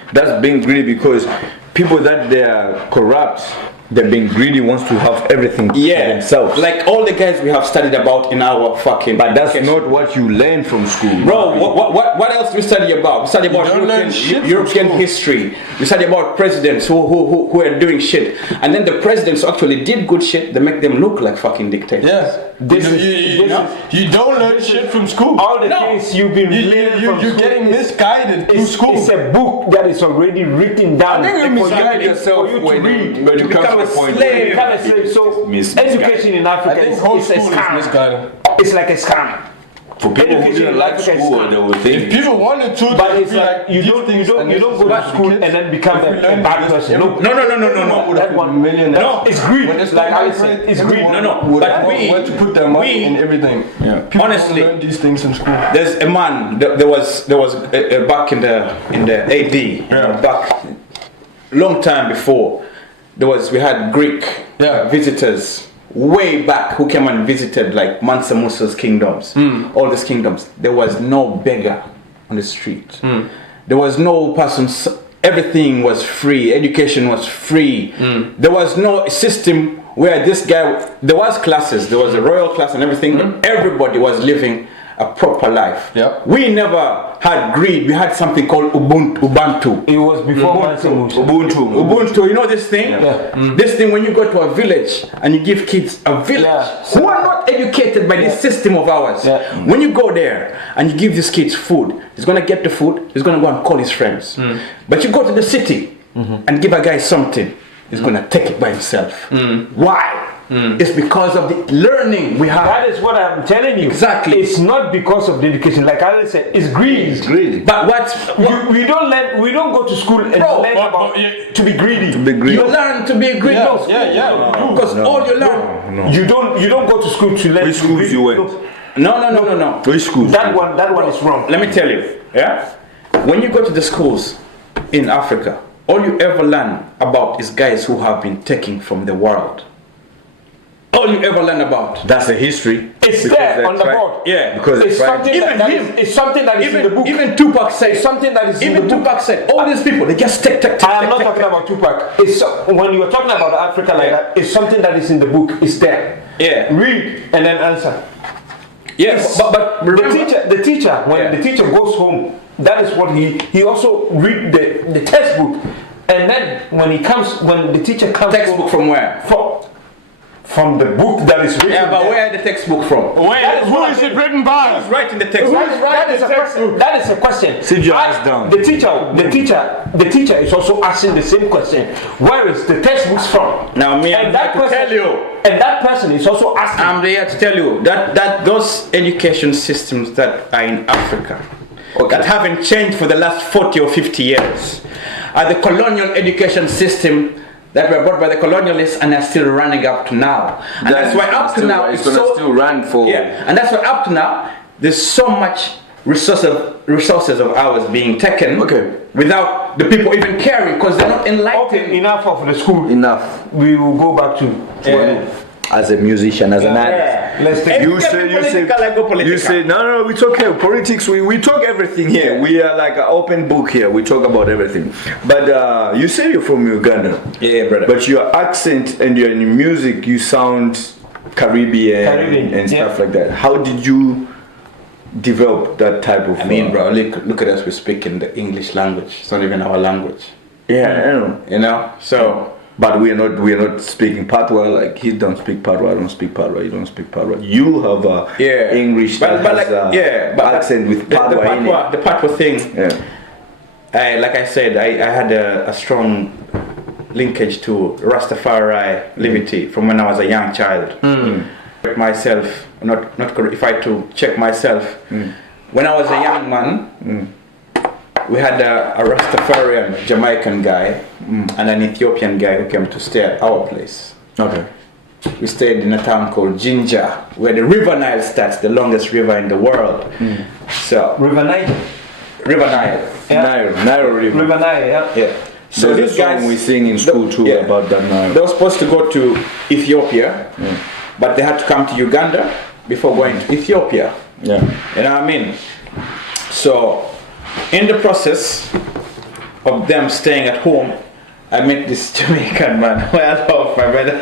greedy because people that they are corrupt, they're being greedy, wants to have everything for themselves. Like all the guys we have studied about in our fucking... But that's not what you learn from school. Bro, what else do we study about? We study about don't learn shit from European school. history. We study about presidents who are doing shit. And then the presidents who actually did good shit, they make them look like fucking dictators. Yeah. You don't learn shit from school. All the things you've been learning from You're school getting is- misguided through school. It's a book that is already written down. I think you misguide Exactly. yourself For you to when read, when to it comes become become a slave. Become a slave. So education in Africa is a scam. It's like a scam. For people who didn't like school, they would think. If people wanted to, But it's like you don't go to school and then become a bad person. No. That 1 million. No, It's greed. When it's Like I like said, it's greed. No. Would But have where to put their money in everything. Yeah. People Honestly, don't learn these things in school. there's a man. There was back in the AD. You know, back long time before. We had Greek visitors way back who came and visited like Mansa Musa's kingdoms, all these kingdoms. There was no beggar on the street. There was no person. Everything was free. Education was free. There was no system where this guy. There was classes. There was a royal class and everything. But everybody was living a proper life. Yeah. We never had greed. We had something called Ubuntu. It was before Mansa Musa. Ubuntu, you know this thing? This thing when you go to a village and you give kids a village who are not educated by this system of ours. When you go there and you give these kids food, he's gonna get the food, he's gonna go and call his friends. But you go to the city and give a guy something, he's gonna take it by himself. Why? It's because of the learning we have. That is what I'm telling you. Exactly. It's not because of the education. Like I said, it's greed. It's greedy. But We don't learn. We don't go to school and learn about to be greedy. you learn to be greedy. Because all you learn. No. You don't go to school to learn. Which to be schools greedy. you went? No. Which schools? That one is wrong. Let me tell you, when you go to the schools in Africa, all you ever learn about is guys who have been taken from the world. All you ever learn about. That's a history. It's there on the board. Yeah. Because It's something Even that him. it's something that is in the book. Even Tupac said Something that is in the Even book. Tupac said all these people they just take. I am not talking about Tupac. It's when you are talking about Africa like that. It's something that is in the book. It's there. Yeah. Read and then answer. Yes. But remember, The teacher when the teacher goes home, that is what he also read the textbook, and then when the teacher comes textbook from where? from the book that is written. Yeah, but there. where the textbook from? Who is it written by? Who's writing the textbook? That is a question. That is a question. Sit your ass down. The teacher is also asking the same question. Where is the textbooks from? Now me, I'm that here to person, tell you. And that person is also asking. I'm there to tell you that those education systems that are in Africa that haven't changed for the last 40 or 50 years are the colonial education system that were brought by the colonialists and are still running up to now. And that's why up to now it's gonna still run for. Yeah, and that's why up to now there's so much resources of ours being taken without the people even caring because they're not enlightened. Okay, enough of the school. Enough. We will go back to As a musician, as an artist. Let's take You say no, it's okay. Politics, we talk everything here. We are like an open book here. We talk about everything. But you say you're from Uganda. Yeah, brother. But your accent and your music, you sound Caribbean and stuff like that. How did you develop that type of? I mean, bro, look at us. We speak in the English language. It's not even our language. Yeah, I know. You know, so. But we are not speaking Patois. Like he don't speak Patois. I don't speak Patois. You don't speak Patois. You have a English but like accent with Patois in it. The Patois thing. Yeah. Like I said, I had a strong linkage to Rastafari liberty from when I was a young child. Myself, not correct. If I had to check myself, when I was a young man. We had a Rastafarian Jamaican guy and an Ethiopian guy who came to stay at our place. Okay. We stayed in a town called Jinja, where the River Nile starts, the longest river in the world. So River Nile. River Nile. Nile River. River Nile, Yeah. So these guys we sing in school too about that Nile. They were supposed to go to Ethiopia, but they had to come to Uganda before going to Ethiopia. Yeah. You know what I mean? So in the process of them staying at home, I met this Jamaican man. Well, I love my brother.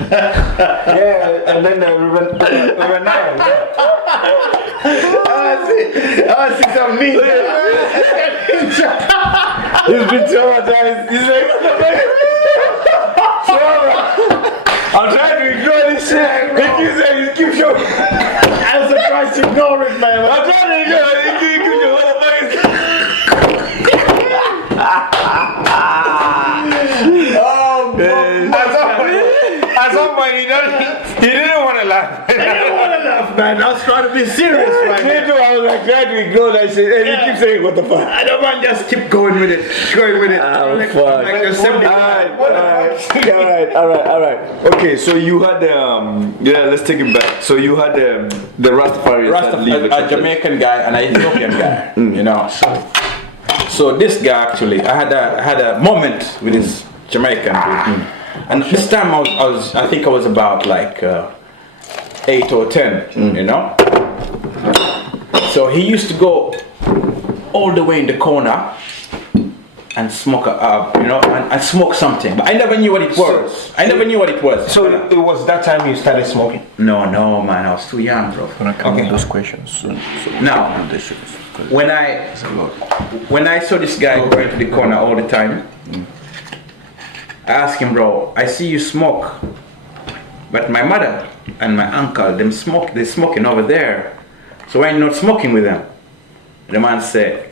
And then the River Nile. I see some meat. He's been traumatized. He's like, I'm trying to ignore this shit. He keeps showing. I'm surprised you ignore it, man. I'm trying to ignore it. He keeps showing. Oh, man. laugh. I didn't want to laugh, man. I was trying to be serious right Me now. too, I was like trying to ignore that shit. And you keep saying, what the fuck? I don't want just keep going with it. Going with it. Oh, like, fuck. like a 70. Alright. Okay, so you had yeah, let's take it back. So you had the Rastafari, A Jamaican guy and an Ethiopian guy, you know. So this guy actually, I had a moment with this Jamaican dude, and this time I think I was about like 8 or 10, you know. So he used to go all the way in the corner and smoke you know, and smoke something, but I never knew what it was. So it was that time you started smoking? No, man, I was too young, bro. Okay. Those questions soon. Now, when I saw this guy going to the corner all the time, I asked him, bro, I see you smoke, but my mother and my uncle, they're smoking over there. So why are you not smoking with them? The man said,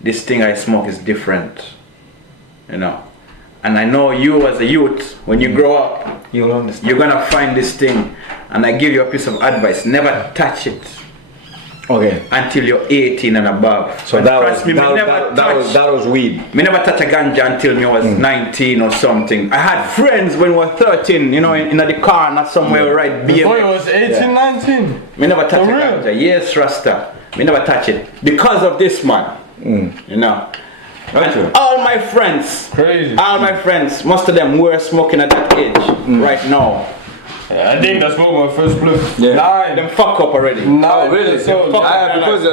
this thing I smoke is different, you know. And I know you as a youth, when you grow up, You'll understand. you're gonna find this thing. And I give you a piece of advice, never touch it Okay. until you're 18 and above. So And that trust was me, that was weed. me never touch a ganja until me was 19 or something. I had friends when we were 13, you know, in the car, not somewhere right Before it BMX. was 18, 19. Me never touch a For real? ganja. Yes, Rasta. Me never touch it because of this man. You know. Okay. All my friends, Crazy. most of them were smoking at that age. Right now, I think that's what my first bluff. Yeah. Nine. them fuck up already. Nine. Really? So,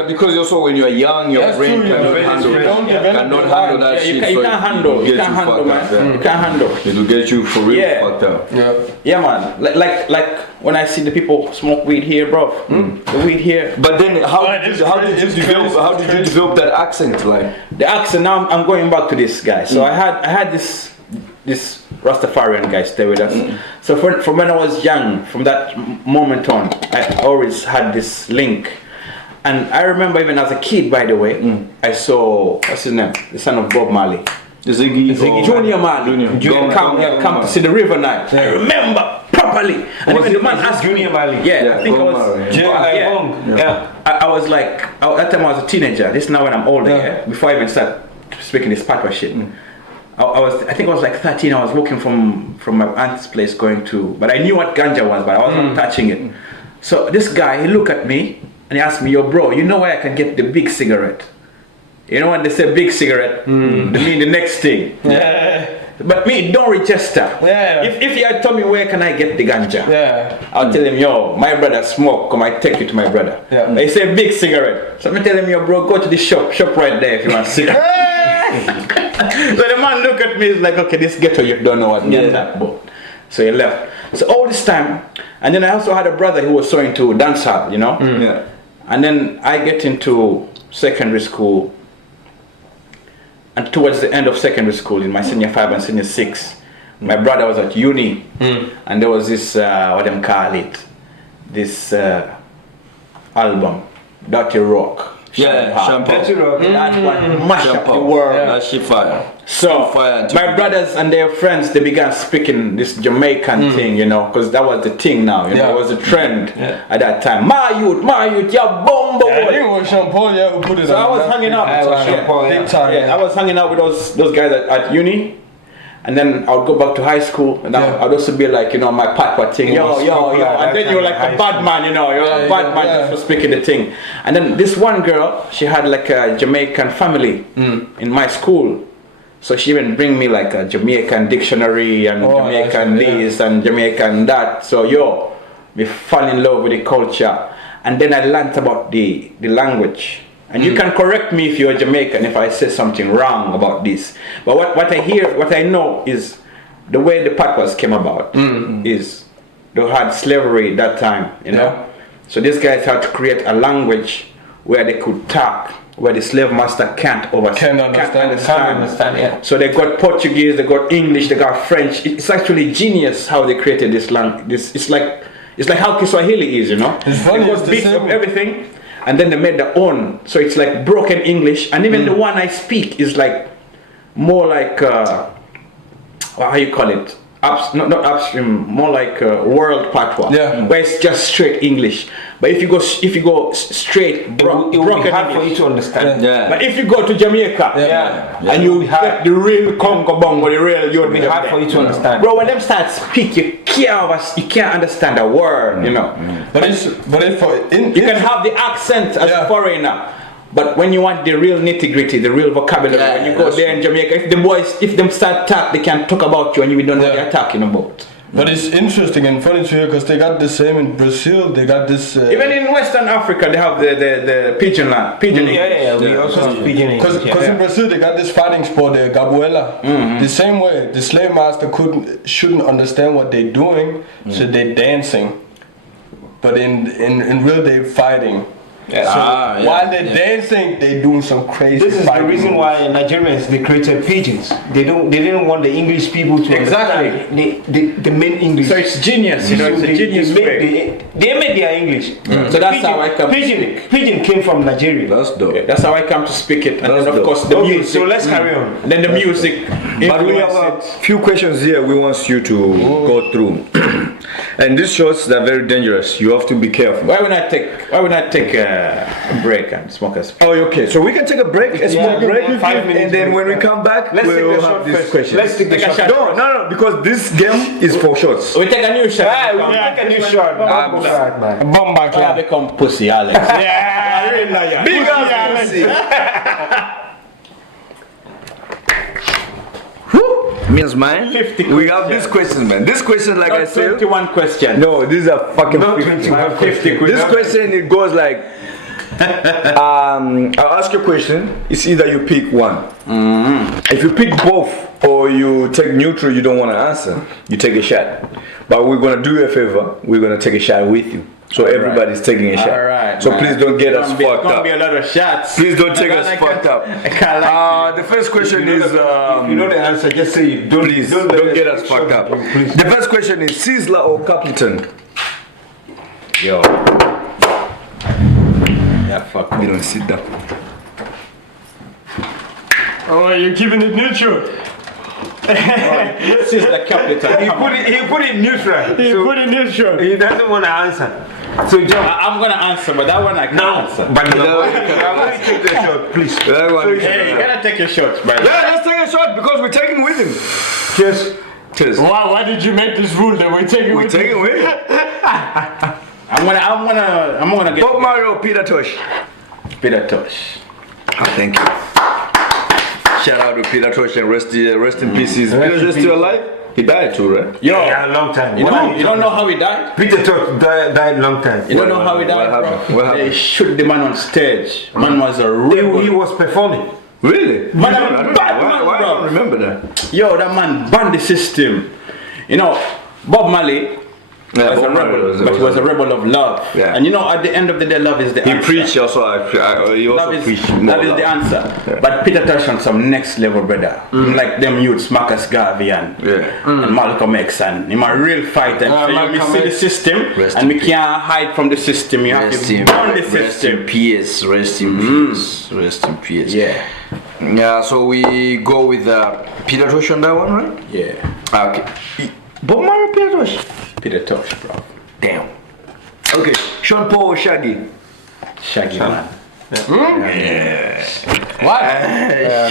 Because also when you're young, your That's brain true, cannot yeah. handle You don't develop cannot your handle mind. that Yeah, shit. you so can't handle. it'll You get can't handle, fucked man. up, yeah. You can't handle. It'll get you for real Yeah. fucked up. yeah. Yeah, man. Like when I see the people smoke weed here, bro. The weed here. But then how Right, did it's you crazy, develop it's develop that accent like? The accent. Now I'm going back to this guy. So I had this Rastafarian guy stay with us. So from when I was young, from that moment on, I always had this link. And I remember even as a kid, by the way, I saw, what's his name? The son of Bob Marley. Ziggy Junior Marley. Junior. Come to see the River Night. I remember properly. And even the man asked Junior me. Marley? Yeah, I think I Bob was. Marley, Yeah. I was like, at that time I was a teenager. This is now when I'm older, yeah? Before I even start speaking this patois shit. I think I was like 13. I was walking from my aunt's place going to, but I knew what ganja was, but I wasn't touching it. So this guy, he looked at me and he asked me, yo bro, you know where I can get the big cigarette? You know when they say big cigarette, they mean the next thing. Yeah. But me, don't register. Yeah. If he had told me where can I get the ganja, Yeah. I'll tell him, yo, my brother smoke, come I take you to my brother. Yeah. They say big cigarette. So I tell him, yo bro, go to the shop right there if you want cigarette. So the man look at me, he's like, okay, this ghetto you don't know what that about. So he left. So all this time, and then I also had a brother who was so into dancehall, you know? Yeah. And then I get into secondary school, and towards the end of secondary school, in my senior 5 and senior 6, my brother was at uni, and there was this, what them call it, this album, Dirty Rock. Yeah, Champagne. Champagne. That one mash up the Champagne. world. That shit fire. So Fire and my brothers and their friends, they began speaking this Jamaican thing, you know, because that was the thing now, you know, Yeah. it was a trend at that time. My youth, yeah, bomba. I think it was Sean Paul, yeah, who put it So on. I was hanging out. I was Sean Paul, Big time, Yeah, I was hanging out with those guys at uni. And then I would go back to high school, and I'd also be like, you know, my patois thing, yo, and then you're like a bad man, you know, you're a bad man just for speaking the thing. And then this one girl, she had like a Jamaican family in my school, so she even bring me like a Jamaican dictionary and Jamaican this and Jamaican that. So we fall in love with the culture, and then I learned about the language. And you can correct me if you're Jamaican if I say something wrong about this. But what I know is the way the patois came about is they had slavery that time, you know. Yeah. So these guys had to create a language where they could talk, where the slave master can't understand, yeah. So they got Portuguese, they got English, they got French. It's actually genius how they created this language. It's like how Kiswahili is, you know. It's funny, They it's got the bits same. of everything. And then they made their own, so it's like broken English, and even the one I speak is like more like how you call it, not upstream, more like world patois. Yeah. Where it's just straight English. But if you go straight, It will be broken hard for you English. to understand. Yeah. But if you go to Jamaica, and you get the real Congo Bongo, the real, It will be hard for you to understand. Bro, when them start speak, you can't understand a word, you know. But it's for You can have the accent as a foreigner, but when you want the real nitty-gritty, the real vocabulary, when you go there in Jamaica, if them start talk, they can talk about you and you don't know what they're talking about. But it's interesting and funny to hear because they got the same in Brazil. They got this. Even in Western Africa, they have the pidgin land, pidgin English. We also speak in English. Because in Brazil they got this fighting sport, the Gabuela. The same way, the slave master shouldn't understand what they're doing, so they're dancing. But in real they're fighting. While they're dancing, they're doing some crazy. This is the fighting reason moves. why Nigerians they created pigeons. They didn't want the English people to understand the main English. So it's genius, you know, it's a genius way. They made their English. So that's how I come to speak. Pigeon came from Nigeria. That's dope. That's how I come to speak it, and That's then of dope. course the Okay, music. so let's carry on. Then the music. But we have a few questions here we want you to go through. And these shots are very dangerous. You have to be careful. Why would I take a break and smoke a Oh, okay. So we can take a break, a small break, 5 minutes and then break. when we come back, Let's we'll take the have shot these first. questions. Let's take the Take a shot. shot. No, because this game is for shots. We take a new shot. Yeah, we'll take a new shot. Man. Bomba I clap. become pussy, Alex. Yeah. Big ass pussy. Means man. 50 We have this question, man. This question, like I said, 21 question. no, these are fucking Not 50. 21 50 This question it goes like, I'll ask you a question. It's either you pick one. If you pick both or you take neutral, you don't want to answer, you take a shot. But we're gonna do you a favor. We're gonna take a shot with you. So everybody's taking a shot. Alright, so man. please don't get us It's fucked gonna up. be a lot of shots. Please don't take us I fucked up. I can't lie The first question is If you know the answer, just say it. Don't please don't get us fucked up. The first question is Sizzler or Capleton? Yo. Yeah, fuck. You don't sit down. Oh, you're keeping it neutral. This is the capital. He put it neutral. You put it neutral. He doesn't want to answer. So John, I'm gonna answer, but that one I can't answer. but I'm going to take the shot, please. That one is- Hey, you gotta take your shots, bro. Yeah, let's take a shot because we're taking with him. Cheers. Cheers. Why did you make this rule that we're taking We're with taking with him. I'm gonna get Bob Marley or Peter Tosh? Peter Tosh. Oh, thank you. Shout out to Peter Tosh and rest in peace. Is Peter just still alive? He died too, right? Yo, Yeah, a long time. you don't know how he died? Peter Tosh died long time. You don't know how he died, what bro? happened? What happened? They shoot the man on stage. Man was a He rebel. was performing. Really? Man, I I'm don't know. Batman, Why I bro. don't remember that? Yo, that man banned the system. You know, Bob Marley was a Bob Marley rebel, but he was a rebel of love. Yeah. And you know, at the end of the day, love is the He answer. preached also. He Love also is, preached more that is love. the answer. Yeah. But Peter Tosh on some next level, brother. Like them youths, Marcus Garvey and Malcolm X, and him a real fighter. So you Malcolm see the X. system, Rest and in we can't hide from the system. You have to burn the system. peace. Rest in peace. Rest in peace. Yeah, Yeah. So we go with Peter Tosh on that one, right? yeah. Okay. Bob Marley, Peter Tosh. Peter Tosh, bro. Damn. Okay. Sean Paul or Shaggy? Shaggy man. What?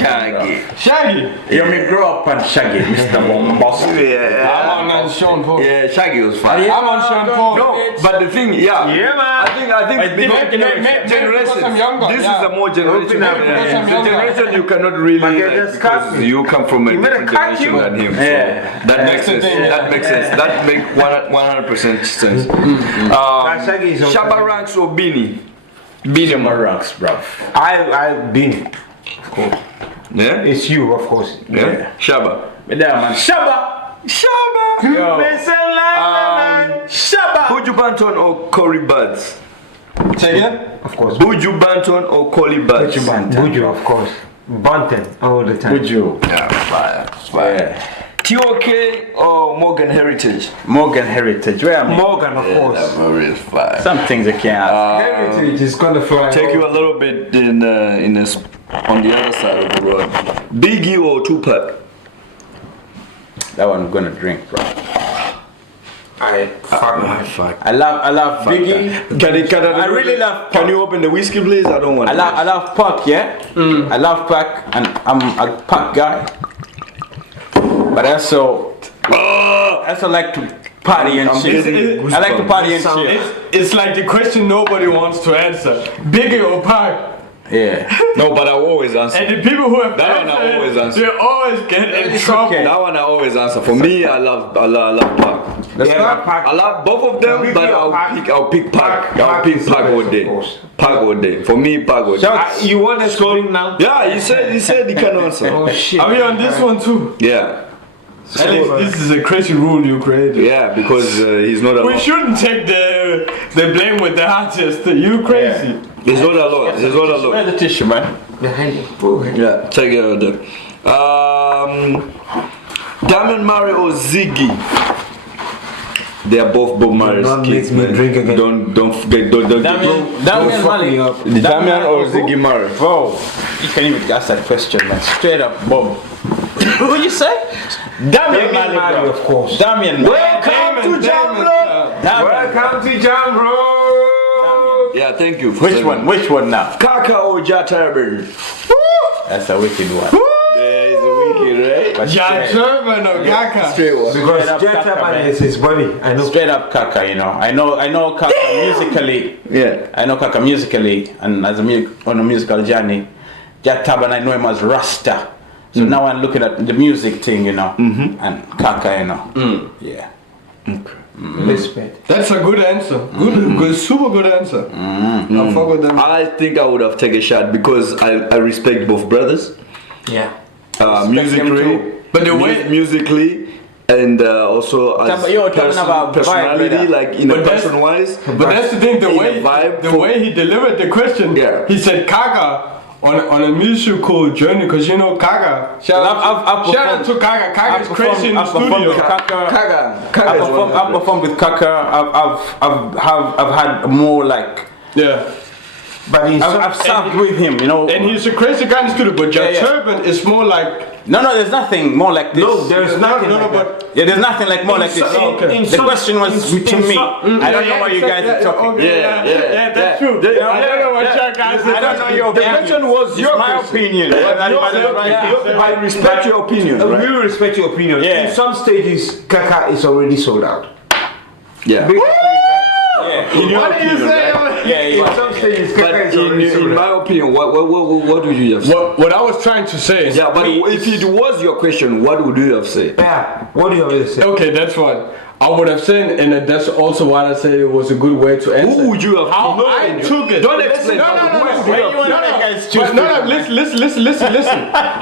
Shaggy. Shaggy. You me grow up on Shaggy, Mr. Bombos. Yeah. I'm on Sean Paul. Yeah, Shaggy was fine. I'm on Sean Paul. No, but the thing, yeah, man. I think different generations. because I'm younger, This yeah. is a more generation. Open up, Yeah, because I'm it's a younger. generation you cannot really But they like, just cut because me. you come from a He made a different cut generation you. than him. Yeah. So that makes sense. That makes sense. That makes 100% sense. Shaggy is okay. Shabba Ranks or Beanie? Beanie Ranks, bro. I've been. Yeah. It's you, of course. Yeah. Shabba. But there, man. Shabba. Shabba. Yo. Shabba. Buju Banton or Corey Buds? Say again? Of course. Buju Banton or Corey Buds? Buju, of course. Bunting all the time. Would you? Yeah, fire. Yeah. TOK or Morgan Heritage? Morgan Heritage. Where am I? Morgan, of course. Real fire. Some things I can't ask. Heritage is gonna fly. Take you a little bit in on the other side of the road. Biggie or Tupac? That one I'm gonna drink, bro. Fuck. I love Biggie. I really love Pac. Can you open the whiskey, please? I don't want. I love Pac, yeah. I love Pac, and I'm a Pac guy. But I also like to party and shit. I like to party and shit. It's like the question nobody wants to answer. Biggie or Pac? Yeah. No, but I always answer. And the people who have That one I always answer. they always get in trouble. okay. That one I always answer. For me, I love Pac. I love both of them, but I'll pick Pac. I'll pick Pac all day. Pac all day. For me, Pac all day. You want us to drink now? Yeah, he said he can answer. Oh shit. Are we on this one too? Yeah. Alex, this is a crazy rule you created. Yeah, because he's not We allowed. shouldn't take the blame with the artist. You crazy. He's not allowed. He's not Where's allowed. the tissue, man? Yeah, take it out there. Damien Marley or Ziggy? They are both Bob Marley's Don't kids, make me man. drink again. Don't forget. Don't Damian Marley. Damian or Ziggy Marley? Bro, you can't even ask that question, man. Straight up, Bob. What you say? Damian Marley, bro. Of course. Damian Marley. Welcome to Jambro. Welcome to Jambro. Yeah, thank you. Which one? Which one now? Kaka or Jatarber? That's a wicked one. Yeah, he's a wicked, right? But John Turban or Kaka? Straight one. Because Straight up Jetta Kaka, man man. is his buddy. I know. Straight up Kaka, you know. I know Kaka musically. Yeah. I know Kaka musically, and as on a musical journey. Jataban, I know him as Rasta. So now I'm looking at the music thing, you know, and Kaka, you know. Yeah. Respect. That's a good answer. Good, super good answer. I'll fuck with them. I think I would have taken a shot because I respect both brothers. Yeah. Musically, But the way musically, and also as You're talking about personality, vibe, like in a But that's- person wise. But that's the thing, the In way a vibe the for- way he delivered the question. Yeah. He said Kaka on a musical journey, because you know Kaka. Shout out to Kaka. Kaka is crazy in the studio. I've performed with Kaka. I've had more like. Yeah. But he's I've served with him, you know. And he's a crazy guy in the studio, but your Yeah. turban is more like. No, there's nothing more like this. no, there's nothing. like that. but Yeah, there's nothing like more like this. okay. The question was to me. I don't know what you guys are talking. Okay, yeah, that's true. I don't know what your guys are I don't know your The opinion. question was your my question. opinion. I respect your opinion, We right? will respect your opinion. Yeah. In some stages, Kaka is already sold out. Yeah. Big- In your What do you opinion, say? right? Yeah. In some stages, Kaka But is already in sold out. my opinion, what would you have said? What I was trying to say is. Yeah, but if it was your question, what would you have said? Yeah. What do you have to say? Okay, that's what I would have said, and that's also why I said it was a good way to answer. Who would you have? How No, I took it. Don't explain. No. Why you want to guys choose? But no, listen.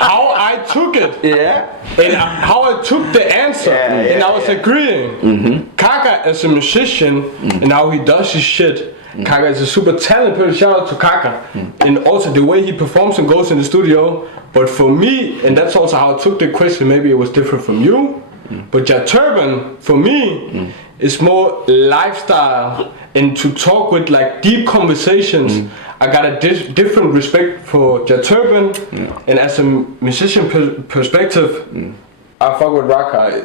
How I took it, Yeah. and how I took the answer, and I was agreeing. Kaka is a musician, and how he does his shit. Kaka is a super talented person. Shout out to Kaka, and also the way he performs and goes in the studio. But for me, and that's also how I took the question. Maybe it was different from you. But your turban, for me, is more lifestyle and to talk with like deep conversations. I got a different respect for your turban, and as a musician perspective, I fuck with Raka,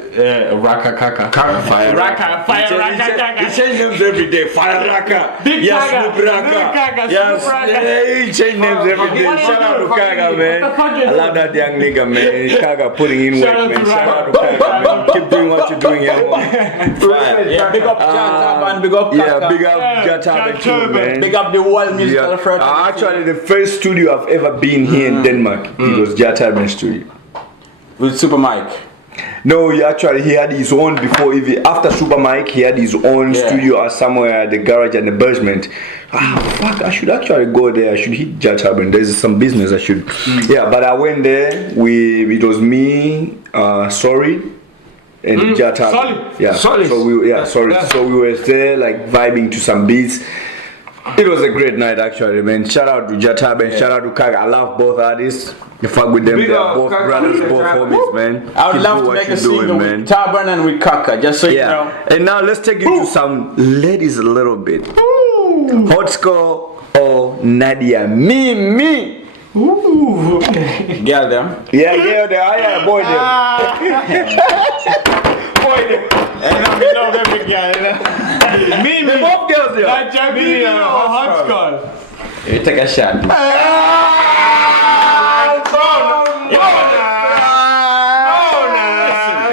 Kaka. Fire Raka, Kaka. He change names every day. Fire Raka. Big Yes, Kaka. Snoop Raka. Big Kaka, Yes, Snoop Raka. yeah, he change names every day. What Shout out to the fuck Kaka, you- man. what the fuck you I love that young nigga, man. Kaka putting in Shout work, out man. to Shout out Raka. to Kaka, man. Keep doing what you're doing, yeah, man. Fire. Yeah, big up Jataban, big up Kaka. Yeah, big up Jatarber too, man. Big up the world musical Yeah. fraternity. Actually, the first studio I've ever been here in Denmark, it was Jatarber studio. With Super Mike. No, he had his own before. After Super Mike, he had his own studio somewhere at the garage and the basement. Fuck! I should actually go there. I should hit Jatarber. There's some business I should. Yeah, but I went there. It was me, Sorry, and Jatarber. Solid. Yeah, Solid. Sorry. Yeah. So we were there like vibing to some beats. It was a great night actually, man. Shout out to Jatarber and shout out to Kaka. I love both artists. You fuck with them. Big They're up both Kaka. brothers, both Jatarber. homies, man. I would Keep love doing to what make a you're single doing, with Turban and with Kaka, just so you know. And now let's take you to some ladies a little bit. Hot Score or Nadia? Me. Girl them. Yeah, boy them. And I love every guy, you know. Me, both girls there. Like Jamaican or hot skull. You take a shot.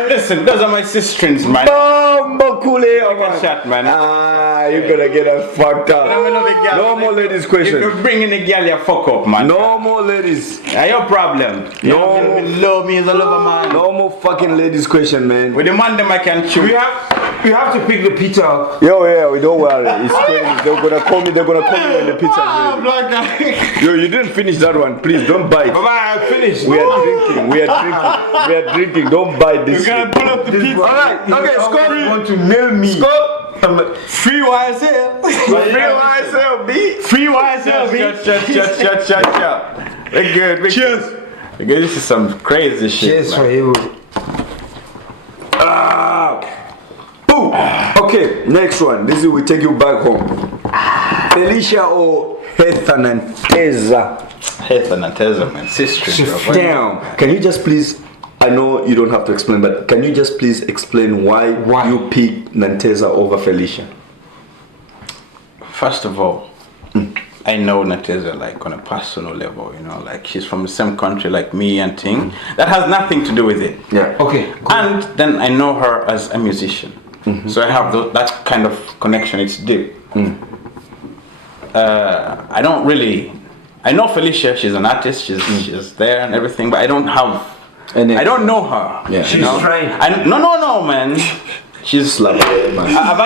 Listen, those are my sisterins, man. Take a shot, man. You're gonna get us fucked up. No more ladies If question. you bring in a girl, you fuck up, man. No more ladies. That's your problem. No. You love me as a lover, man. No more fucking ladies question, man. With the man, them I can choose. We have to pick the pizza up. Yo, yeah, we don't worry. It's crazy. They're gonna call me when the pizza's ready. Blakkah. Yo, you didn't finish that one. Please don't bite. Bye-bye, I finished. We are drinking. Don't bite this. You gotta pull up the pizza. Alright, okay, Scott. Want to nail me. Free YSL. Free YSL, B. Free YSL, B. Shut. We're good. Cheers. Because this is some crazy shit. Cheers man. for you. Boom. Okay, next one. This is we take you back home. Felicia or Heather Nanteza? Heather Nanteza, man. Sister. Damn. Can you just please? I know you don't have to explain, but can you just please explain why you picked Nanteza over Felicia? First of all, I know Nanteza like on a personal level, you know, like she's from the same country like me and thing. That has nothing to do with it. Yeah. Okay. Cool. And then I know her as a musician. So I have that kind of connection, it's deep. I don't really, I know Felicia, she's an artist, she's there and everything, but I don't have, I don't know her. Yeah. She's trying. No, man. She's Slap it, man. I've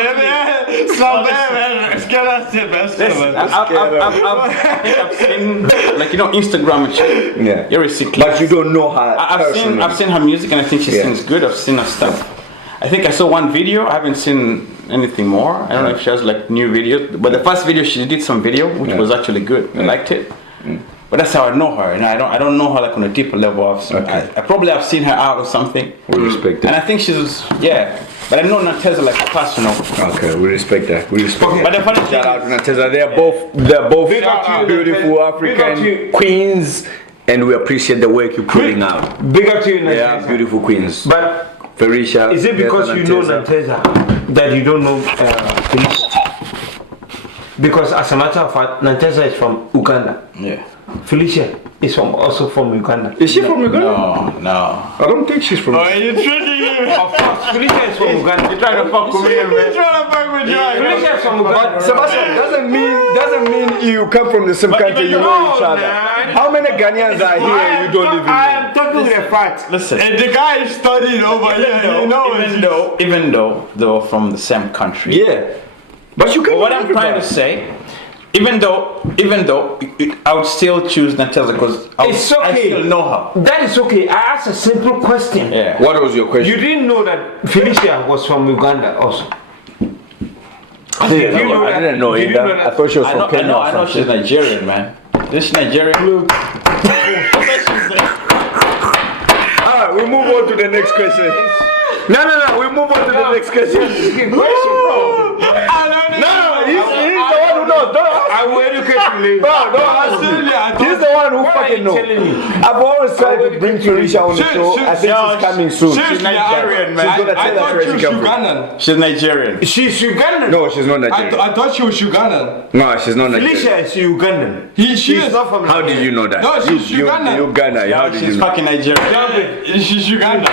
seen, like, you know, Instagram and shit. Yeah. You're sick. But you don't know her. I've seen her music and I think she sings good. I've seen her stuff. I think I saw one video. I haven't seen anything more. I don't know if she has like new videos. But the first video she did some video which was actually good. I liked it. But that's how I know her. And I don't know her like on a deeper level. I probably have seen her out or something. We respect that. And I think she's But I know Nanteza like personal. Okay, we respect that. We respect that. But the funny Shout thing out to Nanteza. They're both Big up to you, beautiful Nanteza. Big up to African you. queens, and we appreciate the work you're putting out. Big up to you, They are Nanteza. beautiful queens. But Felicia. is it because you know Nanteza that you don't know Felicia? Because as a matter of fact, Nanteza is from Uganda. Yeah. Felicia is also from Uganda. Is she from Uganda? No. I don't think she's from. Are you tricking me? Of course, Felicia is from Uganda. You're trying to fuck with me, You're man. trying to fuck with Felicia is from Uganda. Sebastian, doesn't mean you come from the same country, you know each other. How many Ghanaians are here you don't even know? I am talking with a fact. Listen. And the guy is studying over here. You know, Even though they were from the same country. Yeah. But you can. What I'm trying to say, even though I would still choose Nanteza because I still know her. That is okay. I asked a simple question. Yeah. What was your question? You didn't know that Felicia was from Uganda also. I didn't know either. I thought she was from Kenya. I know she's Nigerian, man. This Nigerian. Alright, we move on to the next question. No, we move on to the next question. Question, bro. He's the one who knows. Don't ask. I will educate you later. Bro, don't ask me. He's the one who fucking knows. I've always tried to bring Felicia on the show. I think she's coming soon. She's Nigerian, man. She's gonna I tell us thought where she was she come from. Ugandan. She's Nigerian. She's Ugandan. No, she's not Nigerian. I thought she was Ugandan. No, she's not Nigerian. Felicia is Ugandan. She She's is. not from How did you know that? No, she's Ugandan. Uganda. How did you She's know? fucking Nigerian. She's Ugandan.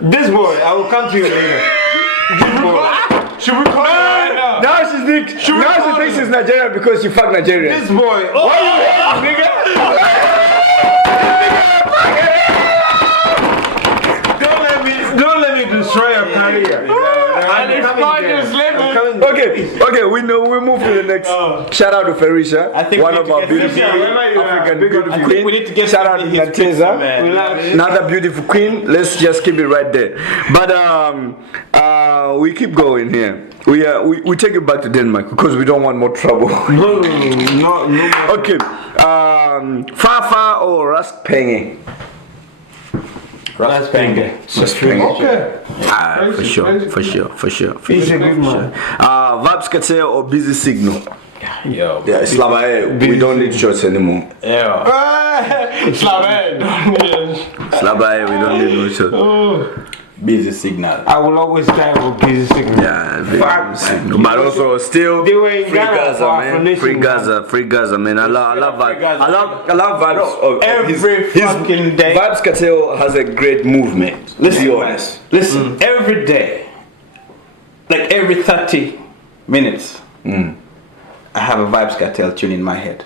This boy, I will come to you later. Should we call her right now? Now she thinks she's Nigerian because she fucked Nigerian. This boy. Why you hating, nigga? Don't let me destroy your career. Okay, we move to the next. Shout out to Felicia, I think one we of need our to get beautiful Felicia. African beautiful I think queen. we need to get Shout out to his picture, Nanteza, man. another beautiful queen. Let's just keep it right there. But we keep going here. We take it back to Denmark because we don't want more trouble. No. Okay, Fafa or Rask Penge? Rask Penge. Okay. For sure. He's a good man. Vybes Kartel or Busy Signal? Yo. Yeah, Slava, we don't need shots anymore. Yeah. Slava, Slava, we don't need no shots. Busy Signal. I will always die with Busy Signal. Yeah, Fuck. Signal. But also still They were in free Ghana Gaza, for man. Afro-Nation, Free Gaza, man. I love Vybes. Gaza. I love Vybes. Every fucking day. Vybes Kartel has a great movement. Let's be honest. Listen, every day, like every 30 minutes, I have a Vybes Kartel tune in my head,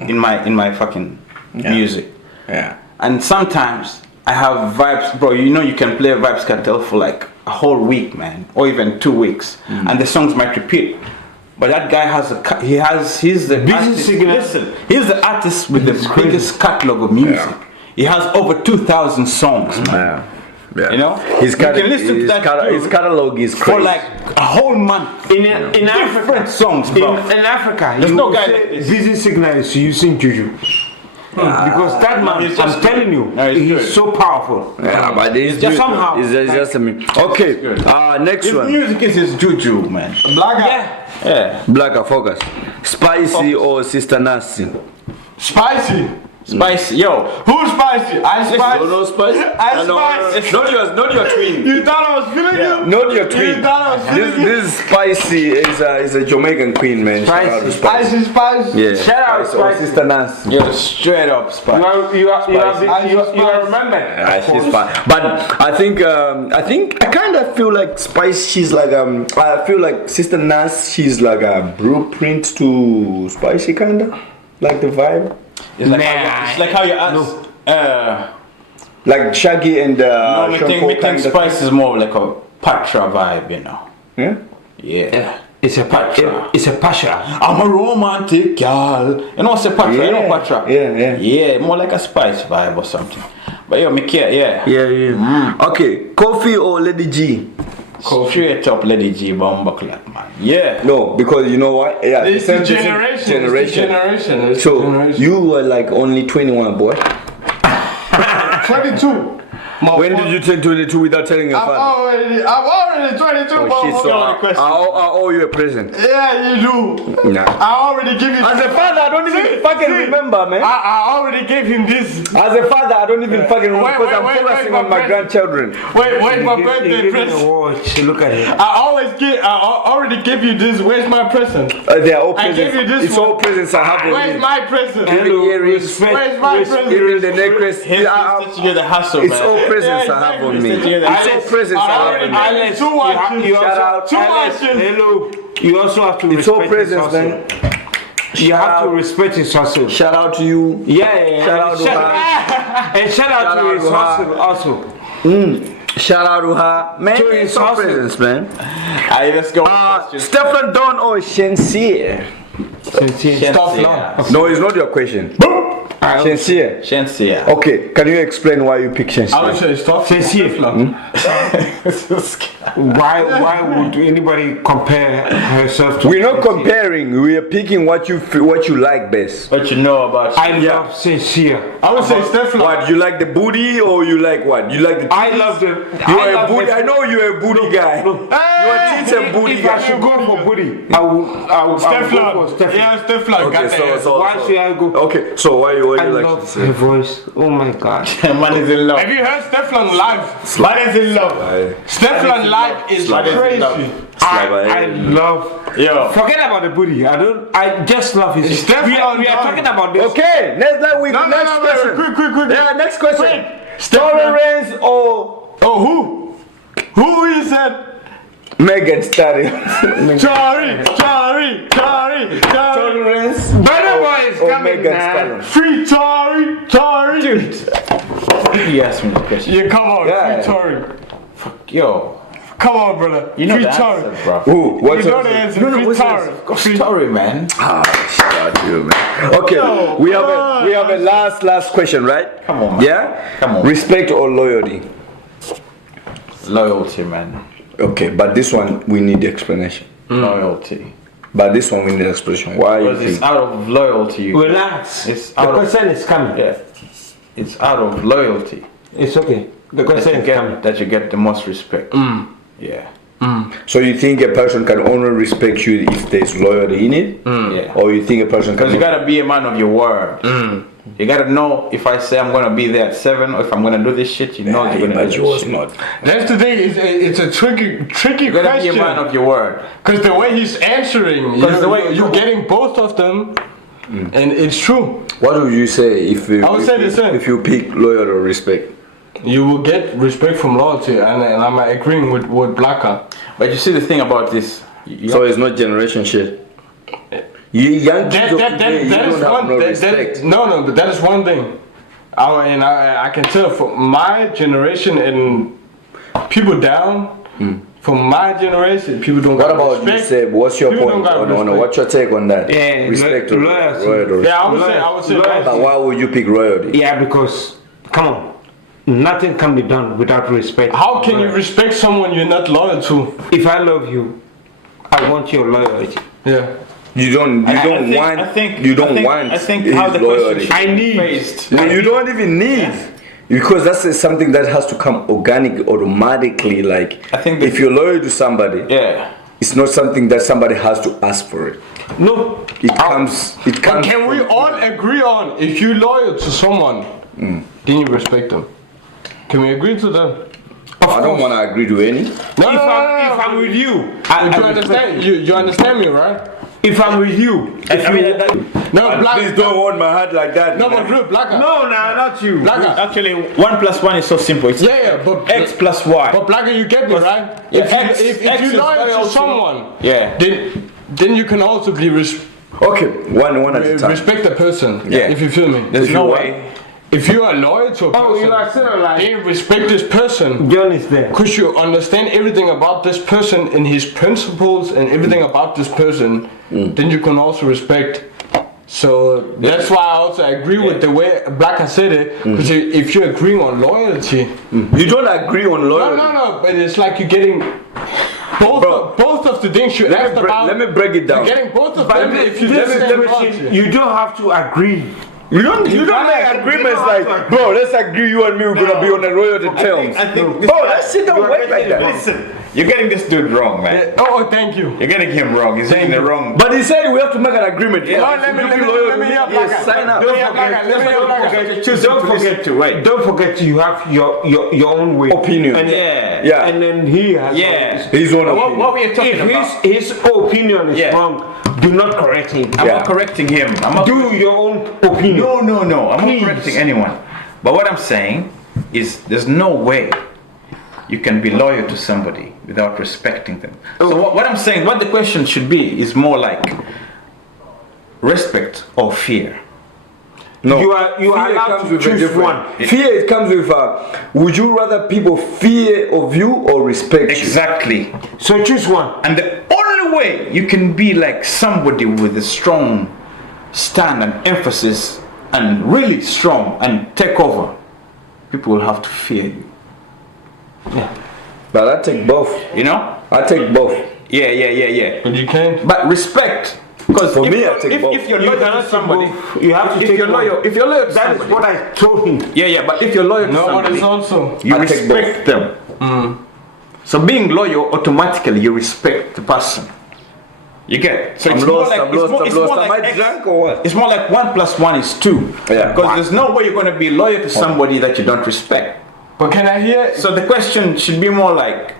in my fucking music. Yeah. And sometimes I have vibes, bro. You know you can play Vybes Kartel for like a whole week, man, or even 2 weeks, and the songs might repeat. But that guy has he's the artist. Listen, he's the artist with the biggest catalog of music. Yeah. He has over 2,000 songs, man. Yeah. Yeah. You know, his you can listen to that his tune catalog is crazy. for like a whole month. In Different Africa, songs, bro. in Africa, There's you no will guy say like this. Busy Signal is using juju. Because that man, it's just I'm telling you, No, it's he's good. so powerful. Yeah, but it's just somehow. It's just okay. Next His one. music is his juju, man. Blakkah. Yeah. Blakkah, focus. Spicy or Sister Nasty? Spicy. Spicy, yo. Who's spicy? I spice. No spicy. I spice. Not your twin. You thought I was feeling you? Not your You twin. thought I was feeling you? This Spicy is a Jamaican queen, man. Shout out to Spicy. Icy spice. Yeah. Shout out Spicy or Spicy. Sister Nasty. Yo, straight up Spicy. You are remembered. She's fine. But I think I kind of feel like Spice. She's like I feel like Sister Nas. She's like a blueprint to Spicy, kinda like the vibe. It's like how you ask. Like Shaggy and No, me Sean think Paul kinda Spice is more like a Patra vibe, you know. Yeah. Yeah. It's a pasha. I'm a romantic girl. You know what's a Patra? You know Patra? Yeah. Yeah, more like a Spice vibe or something. But yo, me care, yeah. Yeah. Okay, Kofi or Lady G? Straight up Lady G bomba clap, man. Yeah. No, because you know what? Yeah, It's the generation. It's the So generation. you were like only 21, boy. 22. When did you turn 22 without telling your I'm father? already 22, Oh, shit, so I owe you a present. Yeah, you do. Nah. I already give you. As a father, I don't even fucking remember, man. I already gave him this. As a father, I don't even fucking remember because I'm focusing on my grandchildren. Wait, my birthday present. Watch, look at it. I already gave you this. Where's my present? They are all I presents. gave you this It's one. all presents I have on Where's me. my present? Even earrings, Where's my present? even the necklace. He's teaching you the hustle, It's man. all presents I have on me. It's all presents I have on me. Alex, two watches. Shout out. Two watches. Hello. You also have to It's all respect his presents, hustle. man. You have to respect his hustle. Shout out to you. Yeah. Shout out to her. And shout out to his hustle also. Shout out to her. Man, To it's his all hustle. presents, man. Alright, let's go. Stefan Don or Shensier? Shensia. No, it's not your question. Shensier. Shensia. Okay, can you explain why you pick I would Shensier? say stop. Why would anybody compare herself to? We're not comparing. We are picking what you like best. What you know about I love sincere. I would say Stefan. What, you like the booty or you like what? You like the I love them. You are a booty. I know you're a booty guy. You are teeth and booty If I guy. should go for booty, I will go for Stefan. Stefan. Yeah, Stefan. Okay, Got that. Why should I go? Okay, so why you I like love Shensier? her voice. Oh my god. Man is in love. Have you heard Stefan live? Man is in love. Stefan live is crazy. I love. Yo. Forget about the booty. I just love his. Stefan We are talking about this. Okay, next question. Quick. Yeah, next question. Stefan. Tolerance or Oh, who? Who you said? Megan Stallion? Sorry. Tolerance Burna Boy is or coming, Megan man. Stallion? Free Tory. Dude. You asked me the question. Yeah, come on. Yeah. Free Tory. Yo. Come on, brother. You know Free the Tory. answer, bro. Who? What's You know your the answer? answer. Free what's your Tory. answer? Story, man. Shout out to you, man. Okay, we have a last question, right? Come on, man. Yeah? Come on. Respect or loyalty? Loyalty, man. Okay, but this one we need the explanation. Loyalty. But this one we need explanation. Why you Because it's think? out of loyalty. You Relax. It's The out of question is coming. yeah. It's out of loyalty It's okay. The question is coming. that you get the most respect. Yeah. So you think a person can only respect you if there's loyalty in it? Yeah. Or you think a person can Because you gotta be a man of your word. You gotta know if I say I'm gonna be there at 7 or if I'm gonna do this shit, you know you're gonna do this shit. not. That's the thing. It's a tricky You gotta be a question. man of your word. Because the way he's answering, you're getting both of them, and it's true. What would you say if you I would say the same. if you pick loyal or respect? You will get respect from loyalty, and I'm agreeing with Blakkah. But you see the thing about this. So it's not generation shit. You young kids of today, you don't have no respect. No, but that is one thing. I can tell from my generation and people down, from my generation, people don't What got about you, respect. Seb? What's your People point? don't got No, respect. what's your take on that? Yeah, respect or loyalty. royalty. Yeah, I would say Loyalty. But why would you pick royalty? Yeah, because come on, nothing can be done without respect. How can you respect someone you're not loyal to? If I love you, I want your loyalty. Yeah. You don't want I think his how the loyalty. question should be phrased. You don't even need. Because that's something that has to come organic, automatically. Like, I think if you're loyal to somebody, Yeah. it's not something that somebody has to ask for it. No, It comes. It But comes. can we all agree on if you're loyal to someone, then you respect them? Can we agree to that? I don't want to agree to any. No, if I'm with you, you understand? You understand me, right? if I'm with you, No, Please don't hold my heart like that. No, but real Blakkah. no, not you. Blakkah. Actually, 1 plus 1 is so simple. It's Yeah, but X plus Y. But Blakkah, you get me, right? Yeah, If X is you're loyal loyal to to- someone, Yeah. then you can also be Okay, one at a time. respect the person. Yeah. If you feel me. There's If no you way. If you are loyal to a person, you are still alive. then respect this person. John is there. Because you understand everything about this person and his principles and everything about this person, then you can also respect. So that's why I also agree with the way Blakkah said it. Because if you're agreeing on loyalty, You don't agree on loyalty. no, but it's like you're getting both of the things you asked about. Let me break it down. You're getting both of But them if you this just is say the loyalty. question. You don't have to agree. You don't make agreements like, bro, let's agree you and me we're gonna be on the royalty terms. I think Bro, that shit don't work like that. Listen, you're getting this dude wrong, man. Oh, thank you. You're getting him wrong. He's in the wrong. But he said we have to make an agreement. Yeah. Oh, let me hear Blakkah. Sign up. Let me hear Blakkah. Let me hear Blakkah. Don't forget to wait. Don't forget you have your own way. Opinion. And, Yeah. Yeah. And then he has Yeah. His own What opinion. we are talking If about. his opinion is Yeah. wrong, do not correct him. I'm Yeah. not correcting him. I'm not. Do your own opinion. No. I'm Please. not correcting anyone. But what I'm saying is, there's no way you can be loyal to somebody without respecting them. So what I'm saying, what the question should be, is more like respect or fear. No. You are Fear allowed comes to with a choose different- one. Fear it comes with would you rather people fear of you or respect you? Exactly. So choose one. And the only way you can be like somebody with a strong stand and emphasis and really strong and take over, people will have to fear you. But I take both. You know? I take both. Yeah. But you can't. But respect, because For me, I take both. if you're You loyal to cannot somebody, You have to if take you're one. loyal, if you're loyal to That is somebody, what I told him. yeah. But if you're loyal to No, but somebody, it's also. you I take respect them. So being loyal, automatically you respect the person. You get it? So I'm it's lost, more like, I'm it's lost, more- I'm it's lost. more Am like I X- drunk or what? It's more like 1 plus 1 is 2. Yeah. Because there's no way you're going to be loyal to somebody that you don't respect. But can I hear? So the question should be more like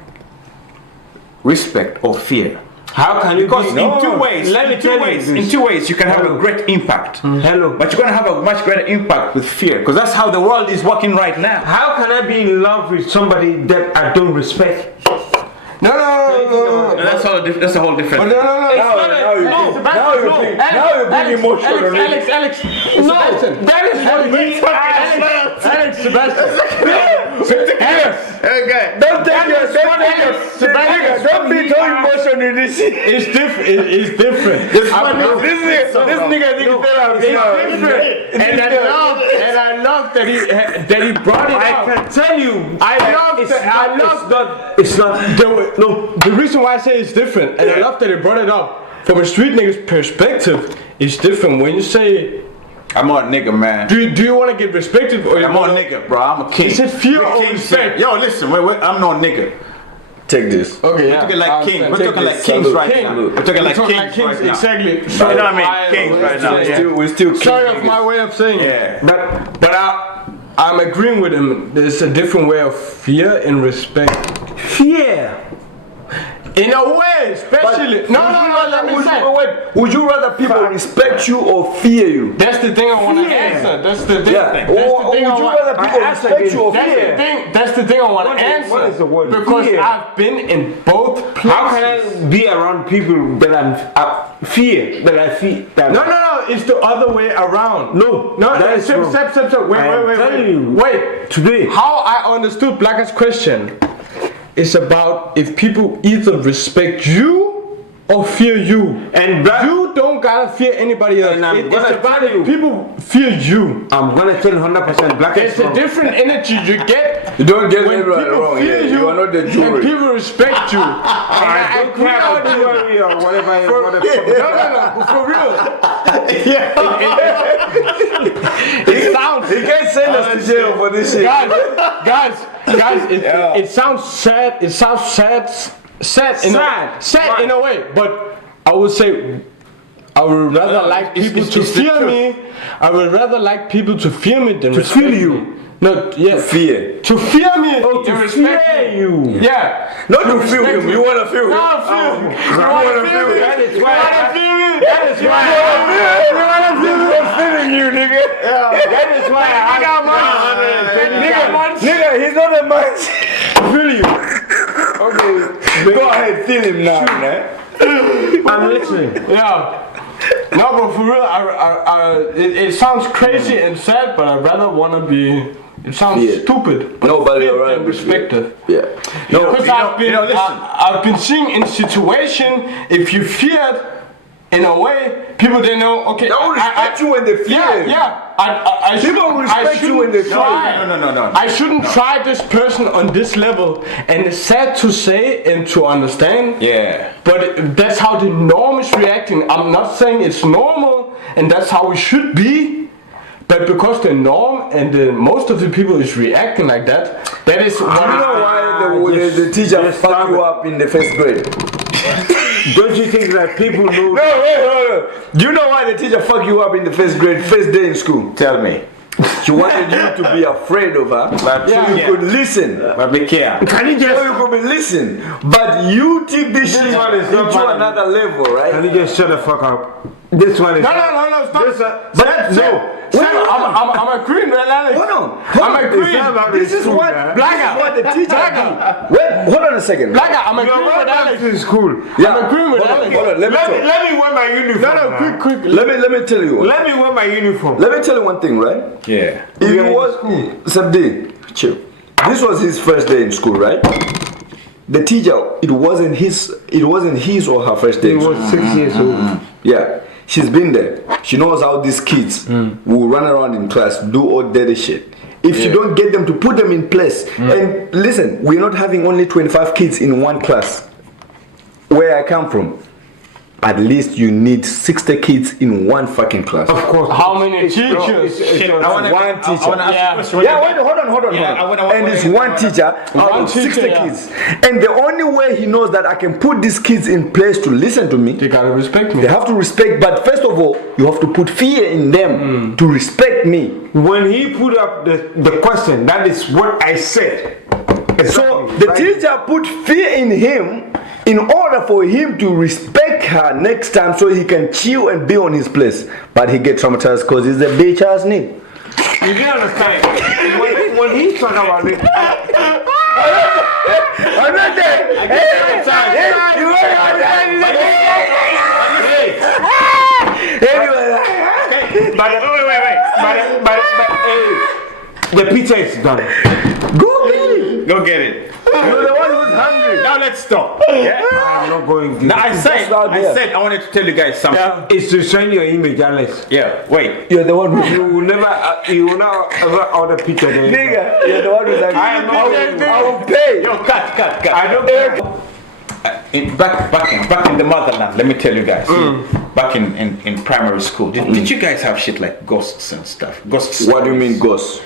respect or fear. How can you Because be- in two ways, Let me in tell two you ways, this. in 2 ways, you can have a great impact. Hello. But you're going to have a much greater impact with fear, because that's how the world is working right now. How can I be in love with somebody that I don't respect? No. That's a whole different. But no. Now you're being emotional. already. Alex. No, that is what he Alex, Sebastian. Okay. Don't be so emotional in this shit. It's different. It's different. This nigga thinks And I love that he brought it I up. can tell you. It's not. The reason why I say it's different, and I love that he brought it up from a street nigga's perspective. It's different when you say, I'm not a nigga, man. do you want to get respected or you I'm not a wanna- nigga, bro. I'm a king. Is it fear The or king respect? said- Yo, listen, wait, I'm not a nigga. Take this. Okay, We're talking like kings. We're talking like this. kings Salute. right now. Salute. We're talking like kings right now. exactly. You know what I mean? Kings right now. We're still Sorry king of my way of saying Yeah. it. But I'm agreeing with him. There's a different way of fear and respect. Fear. In a way, especially. No, let me say. Would you rather people respect you or fear you? That's the thing I want to Fear. answer. That's the thing. Yeah. That's Or the would thing you I want. rather people I answer respect you or That's fear? the thing. That's the thing I want to answer. what is the word? Because Fear. I've been in both places. How can I be around people that I'm fear that I feel that No. It's the other way around. No, No. that is wrong. Step. I am telling you. Wait. Today. How I understood Blakkah's question is about if people either respect you or fear you. And Black, You don't gotta fear anybody else. And I'm It's gonna about tell if you. people fear you. I'm gonna tell 100% Black is There's a wrong. different energy you get You don't get when it right people wrong. fear Yeah. You are not the and jury. people respect you. And I don't care about with you. jewelry or whatever. No, for real. It sounds. He can't send us to jail for this shit. Guys, it sounds sad. It sounds sad in a way. But I would say I would rather like people to fear me. I would rather like people to fear me than respect fear you. me. No, yeah, Fear. to fear me. Oh, to respect fear me. you. Yeah. Not to feel him. You wanna feel him. No, feel me. You wanna feel me? That is You why. wanna feel me? That is why. You wanna feel me? I'm feeling you, nigga. That is why I got Nigga, he's not a man. Feel you. Okay. Go ahead, feel him now, man. I'm listening. Yeah. No, but for real, it sounds crazy and sad, but I'd rather wanna be. It sounds Yeah. stupid. No, but you're right. And respected. Yeah. No, Because I've been seeing in situation if you feared in a way, people they know. Okay, they will respect you when they fear. Yeah. I People will respect you when they fear. No. I shouldn't try this person on this level, and it's sad to say and to understand. Yeah. But that's how the norm is reacting. I'm not saying it's normal, and that's how it should be. But because the norm and most of the people is reacting like that, that is what You know why the teacher fuck you up in the first grade? Don't you think that people know? No, wait. Do you know why the teacher fuck you up in the first grade, first day in school? Tell me. She wanted you to be afraid of her, so you could listen. But be careful. So you could be listen, but you take this shit one is not into valid. another level, Can right? you just shut the fuck up? This one is. No, stop. But no. I'm agreeing with Alex. Hold on. I'm agreeing. This is what the teacher do. Wait, hold on a second. Blakkah, I'm agreeing with You're Alex. to school. Yeah. I'm agreeing with Alex. Hold on, let me talk. Let me wear my uniform. No, quick. Let me tell you. Let me wear my uniform. Let me tell you one thing, right? Yeah. If We are it in was Sabdi, chill. This was his first day in school, right? The teacher, it wasn't his or her first day. He in school. was 6 years old. Yeah, she's been there. She knows how these kids will run around in class, do all dirty shit. If you don't get them to put them in place, and listen, we're not having only 25 kids in one class. Where I come from, at least you need 60 kids in one fucking class. Of course. How many teachers? One teacher. Yeah. Yeah, wait, hold on. Yeah, And it's one teacher out One of teacher, 60 yeah. kids. And the only way he knows that I can put these kids in place to listen to me, They gotta respect me. they have to respect, but first of all, you have to put fear in them to respect me. When he put up the question, that is what I said. So the teacher put fear in him in order for him to respect her next time so he can chill and be on his place. But he get traumatized because he's a bitch ass nigga. You didn't understand. when he talking about it, I'm not there. You ain't Anyway, but the pizza is done. go get it. Go get it. You're the one who's hungry. Now let's stop. Yeah. I'm not going to. Now I said I wanted to tell you guys something. It's to send your image, Alex. Yeah. Wait. You're the one who's You will never ever order pizza there. nigga. You're the one who's hungry. I will pay. Yo, cut. I don't care. Back in the motherland, let me tell you guys. Back in primary school, did you guys have shit like ghosts and stuff? Ghosts. What do you mean ghosts?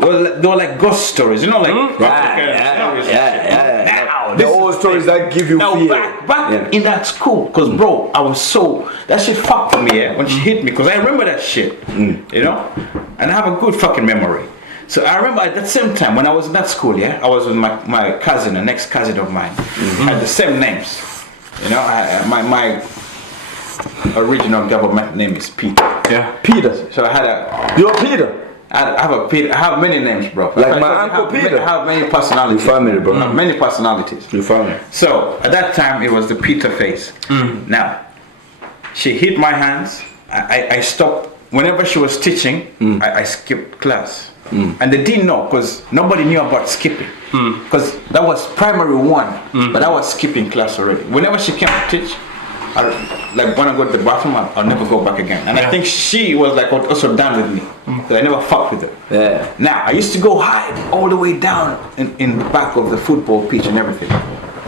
Well, they were like ghost stories, you know, like Yeah. Now, The old stories that give you now fear. back in that school, because bro, I was so, that shit fucked with me, when she hit me, because I remember that shit, you know, and I have a good fucking memory. So I remember at that same time when I was in that school, I was with my cousin, the next cousin of mine, had the same names, you know. My original government name is Peter. Yeah, Peter. So I had You're Peter. I have a Peter. I have many names, bro. Like my uncle Peter. I have many personalities. Your family, bro. I have many personalities. Your family. So at that time it was the Peter face. Now she hit my hands. I stopped whenever she was teaching. I skipped class, and they didn't know because nobody knew about skipping. Because that was primary 1, but I was skipping class already. Whenever she came to teach, I like when I go to the bathroom, I'll never go back again. And I think she was like also done with me, because I never fucked with her. Yeah. Now I used to go hide all the way down in the back of the football pitch and everything.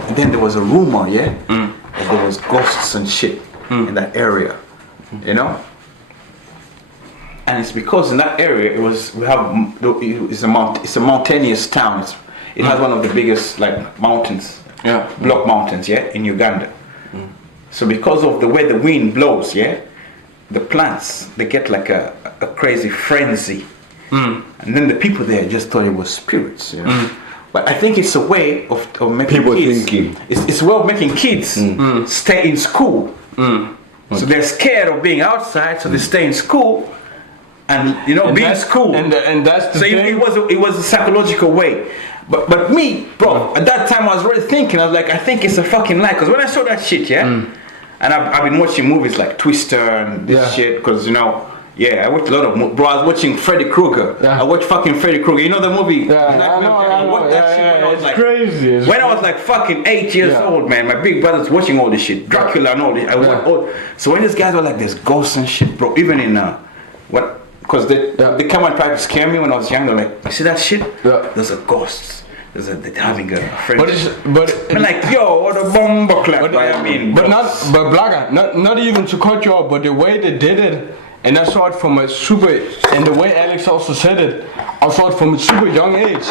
And then there was a rumor, that there was ghosts and shit in that area, you know. And it's because in that area it's a mountainous town. It has one of the biggest like mountains, block mountains, in Uganda. So because of the way the wind blows, the plants, they get like a crazy frenzy. And then the people there just thought it was spirits, you know. But I think it's a way of making people kids. thinking. It's a way of making kids stay in school. So they're scared of being outside, so they stay in school. And you know, being in school. And that's the so thing. it was a psychological way. But me, bro, at that time I was really thinking, I was like, I think it's a fucking lie. Because when I saw that shit, and I've been watching movies like Twister and this shit, because you know, I watched a lot of bro, I was watching Freddy Krueger. I watched fucking Freddy Krueger. You know the movie? I watched that shit when I was like crazy. When I was like fucking 8 years old, man. My big brother's watching all this shit, Dracula and all this. So when these guys were like, there's ghosts and shit, bro. Even in because they come and try to scare me when I was young. They're like, you see that shit? Those are ghosts. They're having a friend. But I'm like, yo, what a bomber clap. But Blakkah, not even to cut you off, but the way they did it, and I saw it from a and the way Alex also said it, I saw it from a super young age.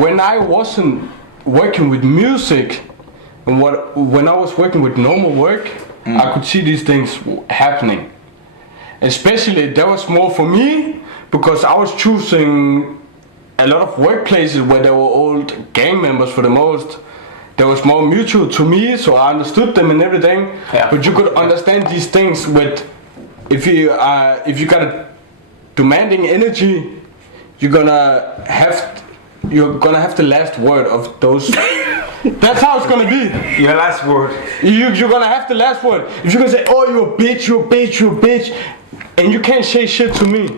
When I wasn't working with music, and when I was working with normal work, I could see these things happening. Especially that was more for me, because I was choosing a lot of workplaces where there were old gang members for the most. There was more mutual to me, so I understood them and everything. But you could understand these things with, if you got a demanding energy, you're gonna have the last word of those. That's how it's gonna be. Your last word. You're gonna have the last word. If you're gonna say, oh, you're a bitch, and you can't say shit to me,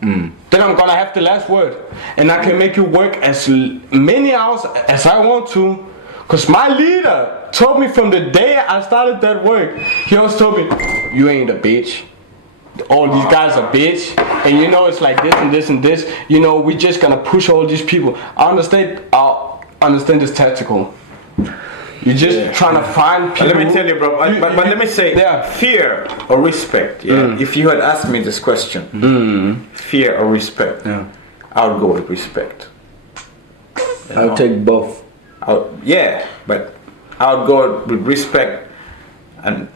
then I'm gonna have the last word. And I can make you work as many hours as I want to. Cause my leader told me from the day I started that work, he always told me, you ain't a bitch. All these guys are bitch. And you know it's like this and this and this. You know, we just gonna push all these people. I understand this tactical. You're just trying to find people. Let me tell you, bro. But let me say, fear or respect. If you had asked me this question, fear or respect, I would go with respect. I'll take both. But I would go with respect, and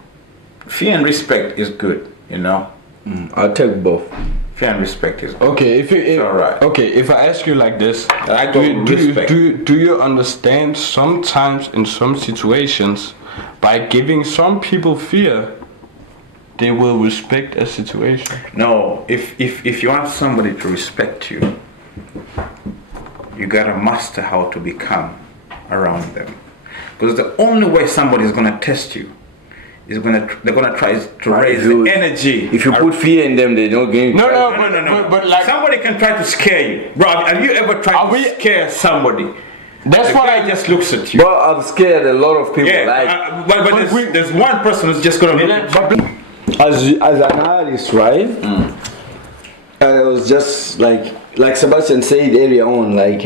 fear and respect is good. You know. I'll take both. Fear and respect is good. Okay, if alright. Okay, if I ask you like this, I go with respect. Do you understand sometimes in some situations, by giving some people fear, they will respect a situation? No, if you want somebody to respect you, you gotta master how to become around them. Because the only way somebody is gonna test you they're gonna try to raise the energy. If you put fear in them, they don't get. No. But like somebody can try to scare you, bro. Have you ever tried to scare somebody? That's why I just looks at you. But I've scared a lot of people. But there's one person who's just gonna look at you. As an artist, right? I was just like Sebastian said earlier on, like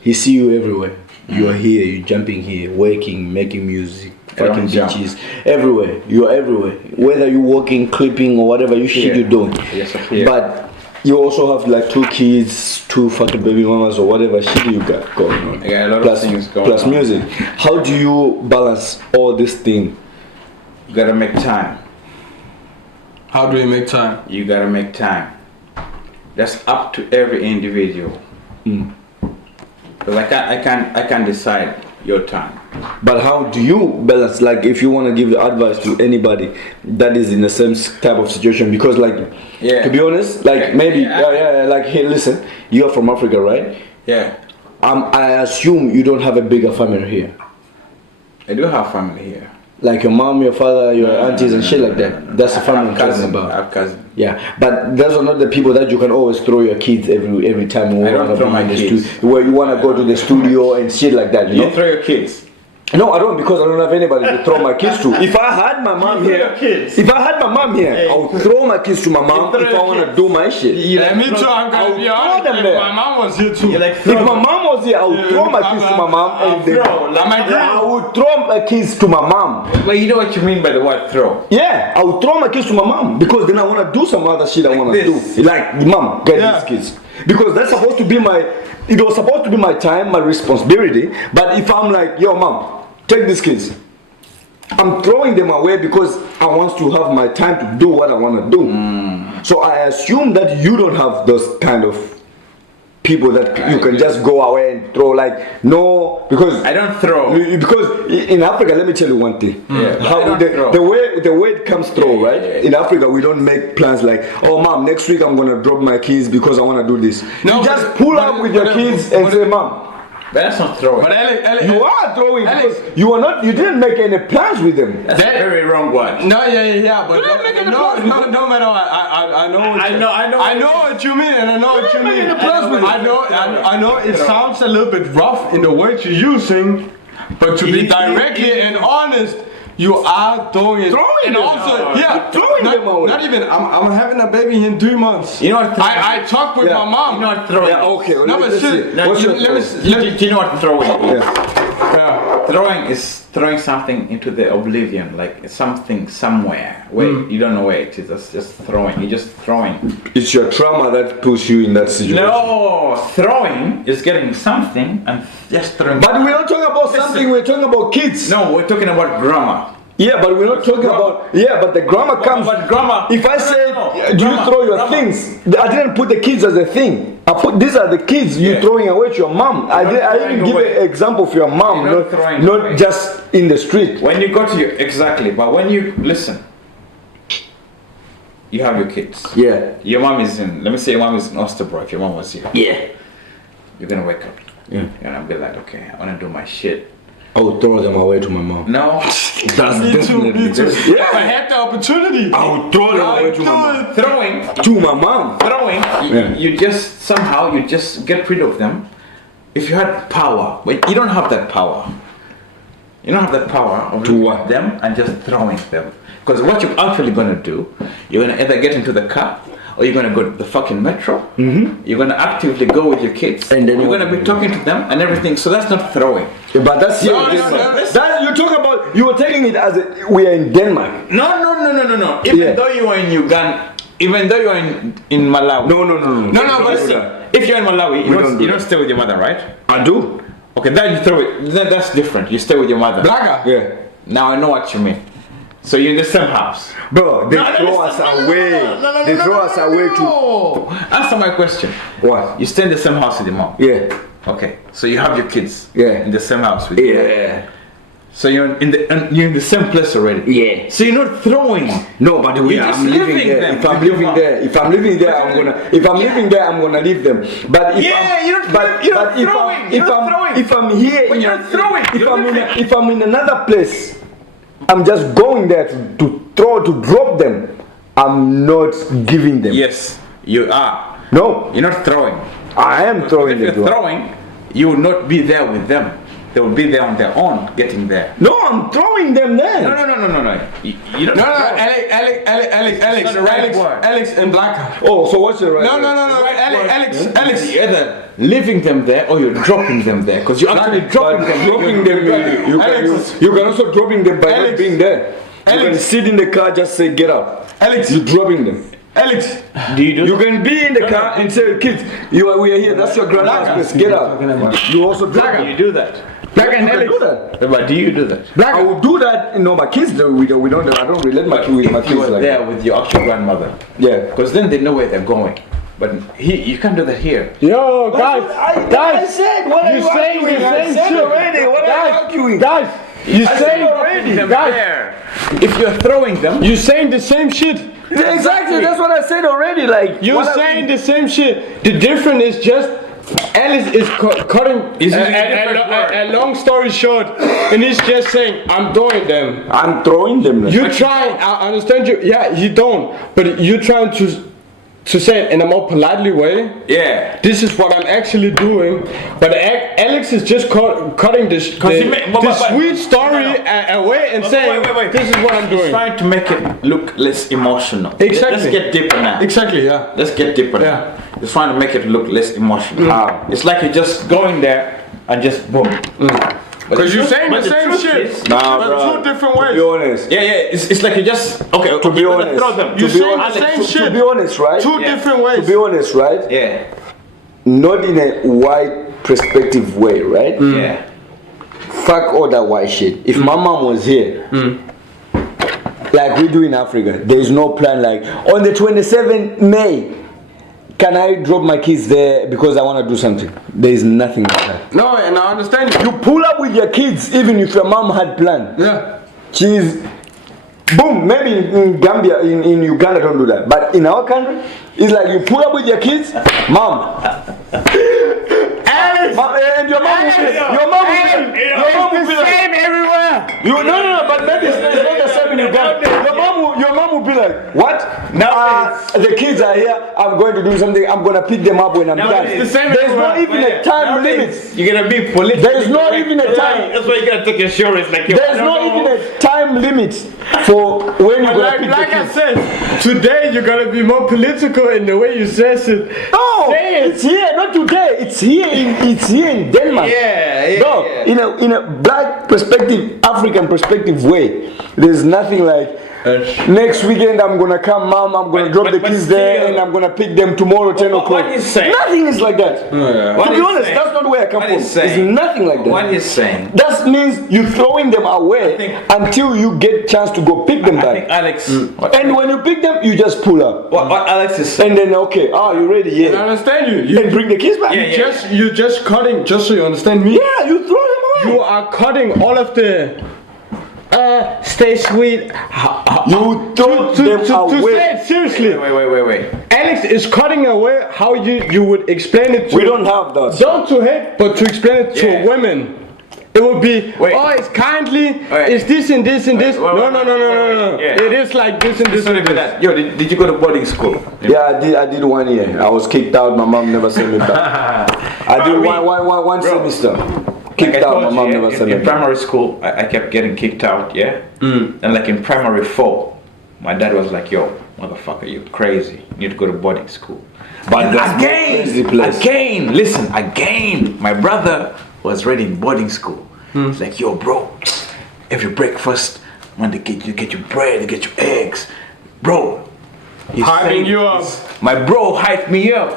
he see you everywhere. You're here, you're jumping here, working, making music. Fucking beaches, everywhere. You're everywhere. Whether you're walking, clipping, or whatever shit you're doing. Yes, but you also have like 2 kids, 2 fucking baby mamas or whatever shit you got going on. Yeah, a lot plus, of things going plus on. music. How do you balance all this thing? You gotta make time. How do we make time? You gotta make time. That's up to every individual. Because I can't decide your time. But how do you balance? Like, if you want to give the advice to anybody that is in the same type of situation, because, like, Yeah. to be honest, like Yeah. maybe, Yeah. like, hey, listen, you're from Africa, right? Yeah, I assume you don't have a bigger family here, I do have family here. like your mom, your father, your aunties, and shit like that. That's the family I'm talking about. I have cousin. Yeah, but those are not the people that you can always throw your kids every time you I don't wanna throw be my in the kids. where you wanna go to the studio and shit like that. You You know? throw your kids. No, I don't, because I don't have anybody to throw my kids to. If I had my mom here, if I had my mom here, I would throw my kids to my mom throw if I your want to kids. do my shit. Yeah, me too. I'm I'll gonna be throw honest. them If there. my mom was here too. You like If my mom was here, I would throw my kids to my mom and then I would throw my kids to my mom. But you know what you mean by the word throw? Yeah, I would throw my kids to my mom because then I want to do some other shit I want to this. do. Like, mom, get Yeah. these kids. Because that's supposed to be it was supposed to be my time, my responsibility. But if I'm like, yo, mom, take these kids, I'm throwing them away because I want to have my time to do what I want to do. So I assume that you don't have those kind of people that you can just go away and throw, like, no, because I don't throw. because in Africa, let me tell you one thing. Yeah, I How don't throw. the way it comes through, Yeah, right? yeah. In Africa, we don't make plans like, oh, mom, next week I'm gonna drop my kids because I wanna do this. No, you just but- pull but- up with your but- kids but- and say, mom, But that's not throwing. But Alex, you are throwing Alex. because you didn't make any plans with them. That's a very wrong word. No, yeah, but no matter what, I know what I know what you mean, and I know what you mean. I know it sounds a little bit rough in the words you're using, but to be directly and honest, you are throwing it. And them. also, throwing them away. not even. I'm having a baby in 3 months. You know what? I talked with my mom. You know what throwing? Yeah, okay. No, but let's shit. see. No, What's your Do you know what throwing is? Yeah. Throwing is throwing something into the oblivion, like something somewhere where you don't know where it is. That's just throwing. You're just throwing. It's your trauma that puts you in that situation. No, throwing is getting something and just throwing. But we're not talking about something. We're talking about kids. No, we're talking about grammar. Yeah, but we're not talking about. Yeah, but the grammar comes. But grammar. If I say, do you Grammar, throw your grammar. things? I didn't put the kids as a thing. I put these are the kids you Yeah. throwing away to your mom. I not didn't give throwing an example for your mom, You're not throwing not away. just in the street. When you go to your exactly, but when you listen, you have your kids. Yeah. Your mom is in. Let me say your mom is in Osterbro. If your mom was here, Yeah. you're gonna wake up. Yeah. You're gonna be like, okay, I wanna do my shit. I would throw them away to my mom. No, That's Me too. that's- If I Yeah. had the opportunity, I would throw them away to my mom. throwing, To my mom. throwing. Yeah. You just somehow you just get rid of them. If you had power, but you don't have that power. You don't have that power of To looking what? at them and just throwing them. Because what you're actually gonna do, you're gonna either get into the car or you're gonna go to the fucking metro. You're gonna actively go with your kids, And then you're gonna be talking to them and everything. So that's not throwing. Yeah, but that's No, that you talk about. You were taking it as we are in Denmark. No. Even Yeah. though you are in Uganda, even though you are in Malawi. No. No, but Listen, if you're in Malawi, don't do you don't stay with your mother, right? I do. Okay, then you throw it. Then that's different. You stay with your mother. Blakkah. Yeah. Now I know what you mean. So you're in the same house. Bro, they No, throw us away. They throw us away to Answer my question. what? You stay in the same house with your mom. Yeah. Okay. So you have your kids. Yeah. In the same house with you. Yeah. So you're in the same place already. Yeah. So you're not throwing. No, but You're just I'm living leaving there. them If I'm with your living mom. there, if I'm living there, I'm gonna. If I'm living there, I'm gonna leave them. But if Yeah, I'm, you're not- but, you're but not if throwing, I'm, you're if not I'm, throwing. if I'm here, But you're not throwing, If you're I'm in, living. if I'm in another place, I'm just going there to drop them. I'm not giving them. Yes, you are. No, You're not throwing. I am throwing If them. you're throwing, you will not be there with them. They will be there on their own, getting there. No, I'm throwing them there. No. You don't. No, throw. Alex, not the right word. Alex and Blakkah. Oh, so what's the right? No, word? Alex. You're either leaving them there or you're dropping them there, because you're actually dropping But them. dropping them, Alex. you can also dropping them by not Alex. being there. You can Alex. sit in the car, just say get out. Alex. You're dropping them. Alex, Do you do You can be in the car and say, kids, we are here. That's your grandma's place. Get out. You also do that? You do that. Black and Alex. Do that. But do you do that? I will do that. No, my kids don't. We don't. I don't relate my kids with my kids You are like there that. with your actual grandmother. Yeah. Because then they know where they're going. But you can't do that here. yo, guys, I said, what are you you saying arguing? the I same said shit. already. What are you arguing? guys, you saying Already, guys, if you're throwing them, you saying the same shit. Exactly. That's what I said already. Like You're what are saying the same shit. The difference is just Alice is cutting He's using a different word. a long story short, and he's just saying, I'm doing them. I'm throwing them. You trying, I understand you, yeah, you don't, but you're trying to say it in a more politely way. yeah. This is what I'm actually doing, but Alex is just cutting the sweet story away and saying, this is what I'm He's doing. trying to make it look less emotional. Exactly. Let's get deeper now. Exactly, yeah. Let's get deeper now. Yeah. He's trying to make it look less emotional. How? It's like you're just going there and just boom. Because you're saying the same shit, Nah, but bro. two different To be ways. honest. Yeah. It's like you just okay. To be honest. Throw them. You To be saying the honest. same To shit. be honest, right? Two different ways. To be honest, right? Yeah. Not in a white perspective way, right? Yeah. Fuck all that white shit. If my mom was here, like we do in Africa, there is no plan like on the 27th May. Can I drop my kids there because I want to do something? There is nothing like that. No, and I understand you. You pull up with your kids even if your mom had planned. Yeah. She's boom. Maybe in Gambia, in Uganda, don't do that. But in our country, it's like you pull up with your kids, mom. And your mom will be like, everywhere. no, but maybe it's not the same in Uganda. Your mom will be like, what? The kids are here. I'm going to do something. I'm going to pick them up when I'm done. it's the same There's not even a time limit. You're gonna be politically. There's not even a time. That's why you gotta take your insurance. Like There's not even a time limit for when you're going to pick the Like I kids. said, today you gotta be more political in the way you say it. No, Say it. it's here, not today. It's here in Denmark. Yeah. Bro, in a black perspective, African perspective way, there's nothing like next weekend I'm gonna come, mom, I'm gonna drop the kids there and I'm gonna pick them tomorrow 10 o'clock. What he's saying- Nothing is like that. To be honest, that's not where I come from. he's saying- It's nothing like that. What he's saying. That means you throwing them away until you get chance to go pick them I think back. Alex. And when you pick them, you just pull up. What Alex is saying. And then okay, you ready? I Yeah. understand you. And bring the kids back. You're just cutting, just so you understand me. Yeah, you throw them away. You are cutting all of the stay sweet. You throw them To say away. it seriously, Wait. Alex is cutting away how you would explain it to We don't have that. don't to hate, but to explain it to Yeah. women. It would be, Wait. it's kindly, Wait. it's this and this and this. Wait, No. Yeah. It is like this and this Sorry and for this. that. Yo, did you go to boarding school? Yeah, I did 1 year. I was kicked out. My mom never sent me back. I did one semester. Kicked Like I out. told My you, mom yeah, never sent me in back. primary school, I kept getting kicked out, yeah? And like in primary 4, my dad was like, yo, motherfucker, you crazy. You need to go to boarding school. But that's not crazy place. again, my brother was already in boarding school. He's like, yo, bro, every breakfast, when they get your bread, they get your eggs. Bro, he's Hyping saying- you up. My bro hyped me up.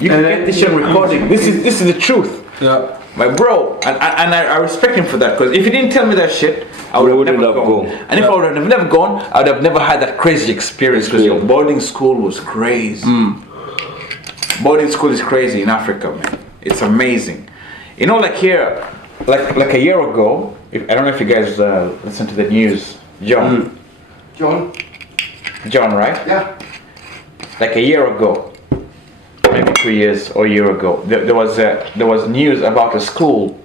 You can get this shit recording. This is the truth. Yeah. My bro, and I respect him for that, because if he didn't tell me that shit, I would have wouldn't never have gone. gone. And if I would have never gone, I would have never had that crazy experience, because your boarding school was crazy. Boarding school is crazy in Africa, man. It's amazing. You know, like here, like a year ago, I don't know if you guys listen to the news, John, right? Yeah. Like a year ago, maybe 2 years or a year ago, there was news about a school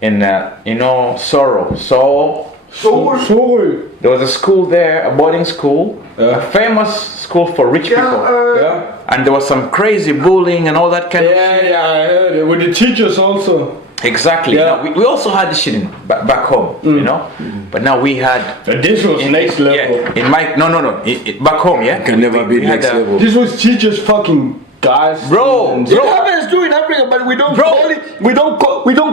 in Sorrow. There was a school there, a boarding school, a famous school for rich people, and there was some crazy bullying and all that kind of shit. Yeah, I heard it. With the teachers also. Exactly. Yeah. Now, we also had this shit back home, you know, but now we had. This was next level. Yeah, in my back home, yeah. Can never be we had next level. This was teachers fucking guys. Bro, It happens that's true in Africa, but we don't call it. We don't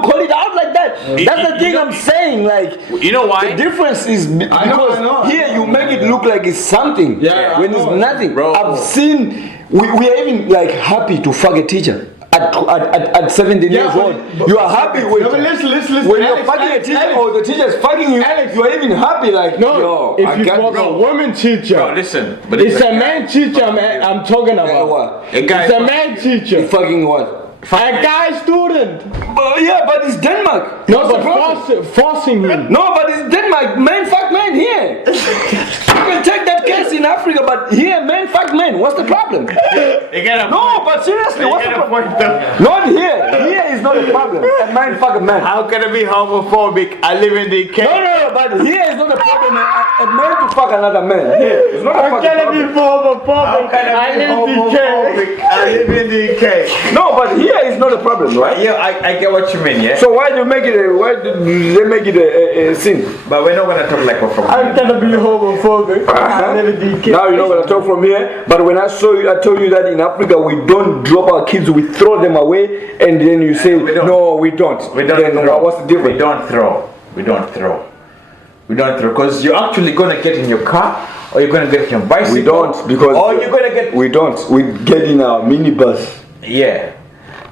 call it out like that. That's the thing I'm saying. Like, you know why? the difference is because here you make it look like it's something. Yeah, when it's nothing. bro. I've seen. We are even like happy to fuck a teacher. At 17 years old, you are happy with. No, but listen. When you're fucking a teacher or the teacher is fucking you, you are even happy. Like, yo, If you fuck a woman teacher, Bro, listen. But it's a man teacher, man. I'm talking about. what? It's a man teacher. Fucking what? A guy student. Yeah, but it's Denmark. No, but forcing him. No, but it's Denmark. Man fuck man here. You can take that case in Africa, but here, man fuck man. What's the problem? No, but seriously, what's the problem? Not here. Here is not a problem. A man fuck a man. How can I be homophobic? I live in the UK. No, but here is not a problem. A man to fuck another man. Here, it's not a fucking problem. How can I be homophobic? I live in the UK. No, but here is not a problem, right? Yeah, I get what you mean, yeah? So why do they make it a sin? But we're not gonna talk like we're from I'm gonna be homophobic. I live in the UK. Now you're not gonna talk from here, but when I told you that in Africa we don't drop our kids, we throw them away, and then you say no, we don't. We don't then throw. what's the difference? We don't throw, because you're actually gonna get in your car or you're gonna get in your bicycle. We don't, because or you're gonna get. We don't. We get in our minibus. Yeah.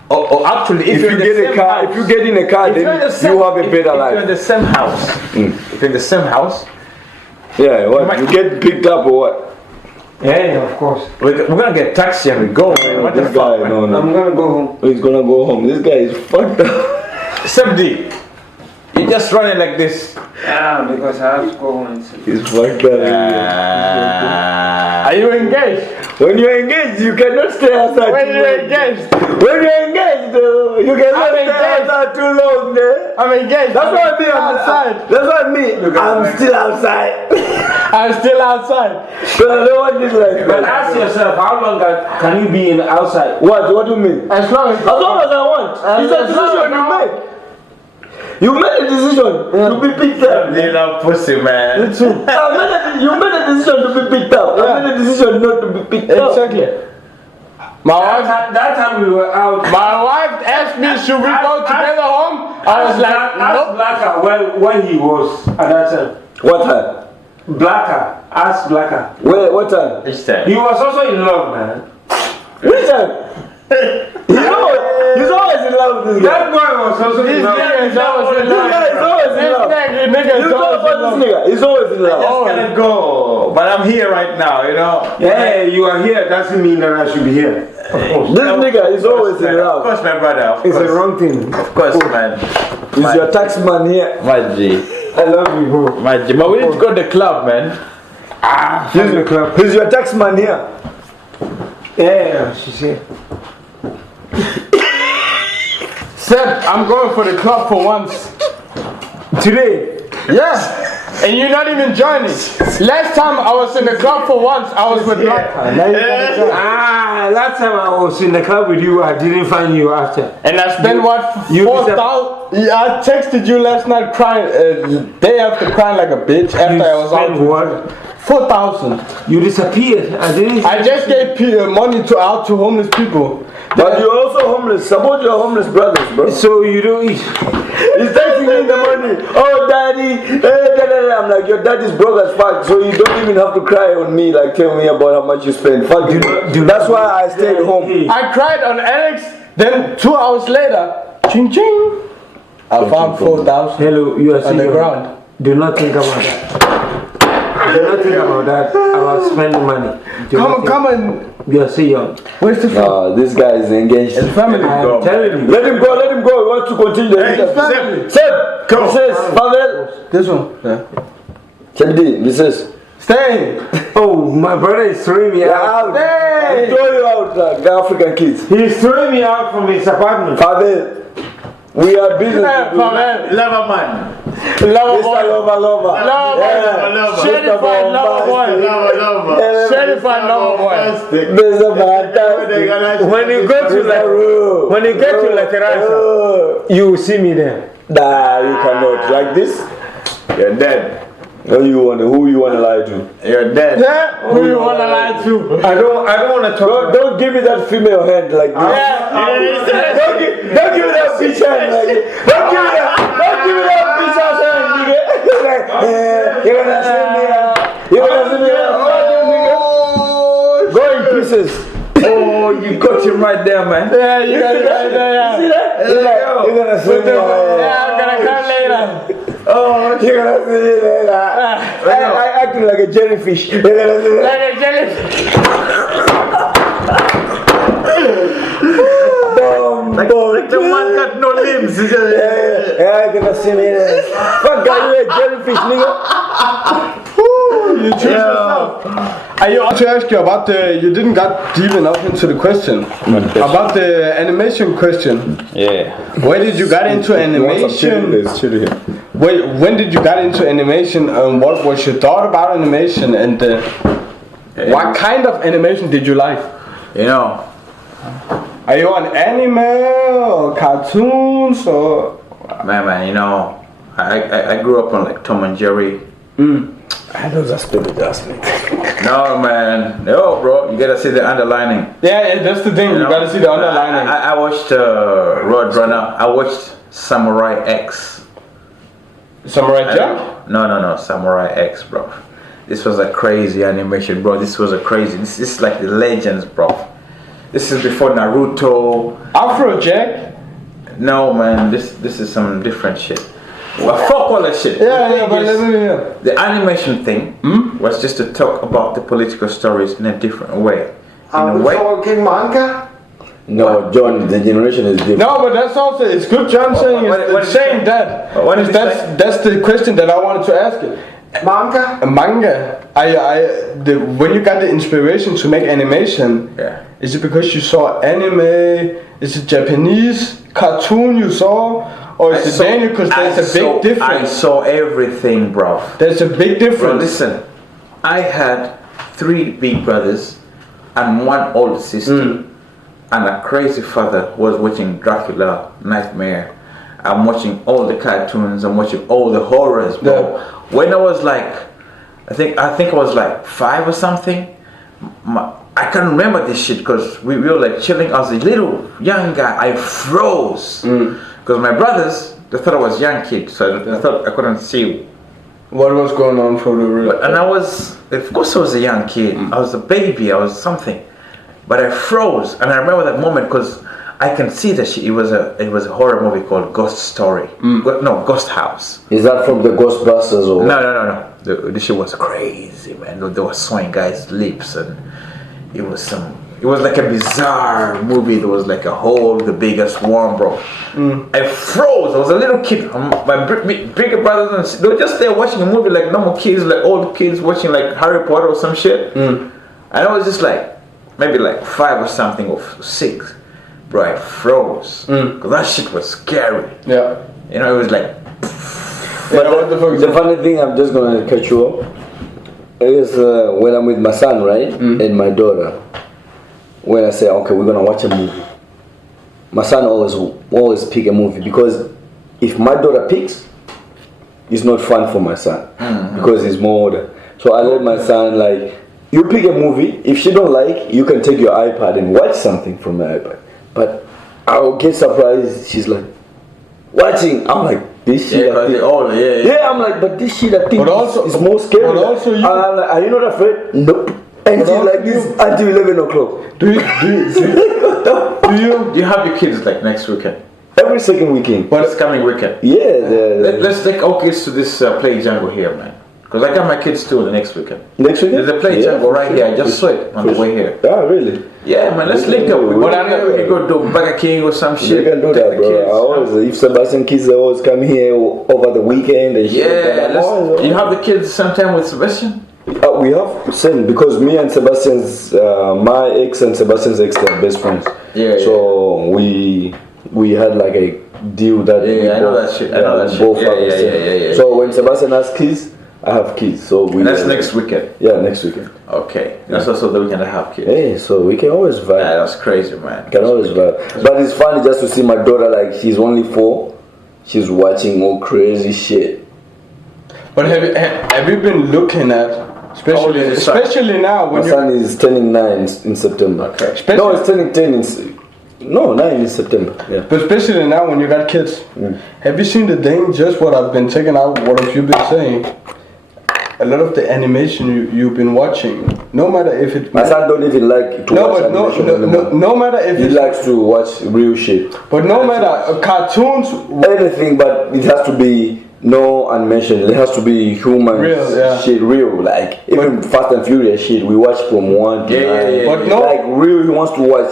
Or actually, If you get a car, if you get in a car, then you have a better life. If you're in the same house, if you're in the same house. Yeah, what? You get picked up or what? Yeah, of course. We're gonna get taxi and we go. Man. What This the guy, fuck, man? no. I'm gonna go home. He's gonna go home. This guy is fucked up. 70. You're just running like this. Yeah, because I have to go home and sleep. He's fucked up. Are you engaged? When you're engaged, you cannot stay outside. When you're engaged. When you're engaged, you cannot stay outside too long, man. I'm engaged. That's what I mean. Outside. That's what I mean. I'm still outside. I'm still outside. But I don't want this life. But ask yourself, how long can you be in outside? What? What do you mean? As long as As long as I want. It's a decision you make. You made a decision to be picked up. They love pussy, man. You made a decision to be picked up. I made a decision not to be picked up. exactly. That time we were out. My wife asked me, should we go together home? I was like, ask nope. Blakkah when he was at that time. What time? Blakkah. Ask Blakkah. Where? What time? Each time. He was also in love, man. Which time? He's always in love with this guy. That boy was also in love. This guy is always in love. You know about this nigga? He's always in love. Just gonna go, but I'm here right now, you know. Yeah, you are here. Doesn't mean that I should be here. Of course. This nigga is always in Of love. course, my brother. Of It's course. the wrong thing. Of course, man. He's your tax man here. My G. I love you, bro. My G. But we need to go to the club, man. Here's the club. He's your tax man here. Yeah, she said. Said, I'm going for the club for once. Today. Yes. And you're not even joining. Last time I was in the club for once, I was with Blakkah. Last time I was in the club with you, I didn't find you after. And I spent what? 4,000. I texted you last night crying, day after crying like a bitch after I was out. What? 4,000. You disappeared. I just gave money out to homeless people. But you're also homeless. Support your homeless brothers, bro. So you don't eat. He's texting me the money. Oh, daddy. I'm like, your daddy's broke as fuck, so you don't even have to cry on me, like tell me about how much you spend. Fuck you. That's why I stayed home. I cried on Alex, then 2 hours later, ching ching, I found 4,000 Hello, you are on the single. ground. Do not think about that. Do not think about that. About spending money. Come and You are so young. where's the No, this guy is engaged. It's family. I'm telling you. Let him go, let him go. He wants to continue the interview. Seb, come. Says, Pavel. This one. Yeah. Chebdi, Mrs. Stay. Oh, my brother is throwing me out. I throw you out, African kids. He's throwing me out from his apartment. Pavel, we are busy. Pavel. Lover man. Lover Mr. boy. Lover. Lover boy. Certified lover boy. Certified lover boy. Mr. Fantastic. When you go to La Terraza, you will see me there. Nah, you cannot. Like this? You're dead. Who you wanna lie to? You're dead. Yeah, who you wanna lie to? I don't wanna talk. Don't give me that female hand like this. Don't give me that bitch hand like this. Don't give me that bitch ass hand, nigga. Like, you're gonna send me out. You're gonna send me out. Go in pieces. Oh, you got him right there, man. Yeah, you got it right there. Yeah. See that? You're gonna send me out. Yeah, I'm gonna come later. Oh, you're gonna send me later. I acting like a jellyfish. You're gonna send me Like a jellyfish. Like the man got no limbs. Yeah, you're gonna see me there. Fuck, guy, you a jellyfish, nigga. You choose yourself. I want to ask you about you didn't get deep enough into the question. About the animation question. Yeah. Where did you get into animation? When did you get into animation and what was your thought about animation and what kind of animation did you like? You know, Are you on anime or cartoons or? man, you know, I grew up on like Tom and Jerry. I know that's stupid, that's me. No, man, no, bro, you gotta see the underlining. Yeah, that's the thing. You know? gotta see the underlining. I watched Roadrunner. I watched Samurai X. Samurai Jack? No, Samurai X, bro. This was a crazy animation, bro. This is like the legends, bro. This is before Naruto. Afrojack? No, man, this is some different shit. Well, fuck all that shit. Yeah, but let me hear. The animation thing was just to talk about the political stories in a different way. talking manga? No, John, the generation is different. No, but that's also, it's good John saying, it's saying that. What did That's the question that I wanted to ask you. Manga? A manga. When you got the inspiration to make animation, Yeah. is it because you saw anime? Is it Japanese cartoon you saw? Or is it Daniel? Because there's a big difference. I saw everything, bro. There's a big difference. Bro, listen. I had 3 big brothers and 1 older sister. And a crazy father was watching Dracula, Nightmare. I'm watching all the cartoons. I'm watching all the horrors, bro. Yeah. When I was like, I think I was like 5 or something. I can't remember this shit because we were like chilling. I was a little young guy. I froze because my brothers, they thought I was a young kid, so I thought I couldn't see What was going on for the real? and I was, of course I was a young kid. I was a baby, I was something. But I froze, and I remember that moment because I can see that it was a horror movie called Ghost Story. No, Ghost House. Is that from the Ghostbusters or? No. This shit was crazy, man. They were sewing guys' lips, and it was like a bizarre movie. There was like a hole, the biggest worm, bro. I froze. I was a little kid. My bigger brothers and they were just there watching a movie like normal kids, like old kids watching like Harry Potter or some shit. And I was just like, maybe like 5 or something or 6. Bro, I froze. Because that shit was scary. Yeah. You know, it was like... But the funny thing, I'm just gonna cut you off, is when I'm with my son, right, and my daughter, when I say, okay, we're gonna watch a movie, my son always pick a movie, because if my daughter picks, it's not fun for my son, because he's more older. So I let my son, like, you pick a movie, if she don't like, you can take your iPad and watch something from my iPad. But I'll get surprised, she's like, watching, I'm like, this shit, I'm like, but this shit I think is more scary. But also you, I'm like, are you not afraid? Nope. And she's like this until 11 o'clock. do you have your kids like next weekend? Every second weekend. But it's coming weekend. Yeah. Let's take our kids to this Play Jungle here, man. Because I got my kids too the next weekend. Next weekend? There's a Play Jungle right here. I just saw it on the way here. Ah, really? Yeah, man, let's link up. We go do Blakkah King or some shit. You can do that, bro. I always, if Sebastian kids always come here over the weekend and shit. Yeah, you have the kids sometime with Sebastian? We have same, because me and Sebastian's, my ex and Sebastian's ex are best friends. Yeah. So we had like a deal that I know that shit. I know that shit. Both yeah. So when Sebastian has kids, I have kids. So that's next weekend. Yeah, next weekend. Okay, that's also the weekend I have kids. Hey, so we can always vibe. Yeah, that's crazy, man. Can always vibe. But it's funny just to see my daughter, like, she's only 4. She's watching all crazy shit. But have you been looking at, especially now when My son is turning 9 in September. Okay. No, he's turning 10 9 in September. Yeah. But especially now when you got kids, have you seen the thing? Just what I've been taking out. What have you been saying? A lot of the animation you've been watching, no matter if it. My son don't even like to watch animation anymore. No matter if He likes to watch real shit. But no matter cartoons, Anything, but it has to be no animation. It has to be human Real, shit, real. Like even Fast and Furious shit, we watch from 1 to 9. But no, Like real, he wants to watch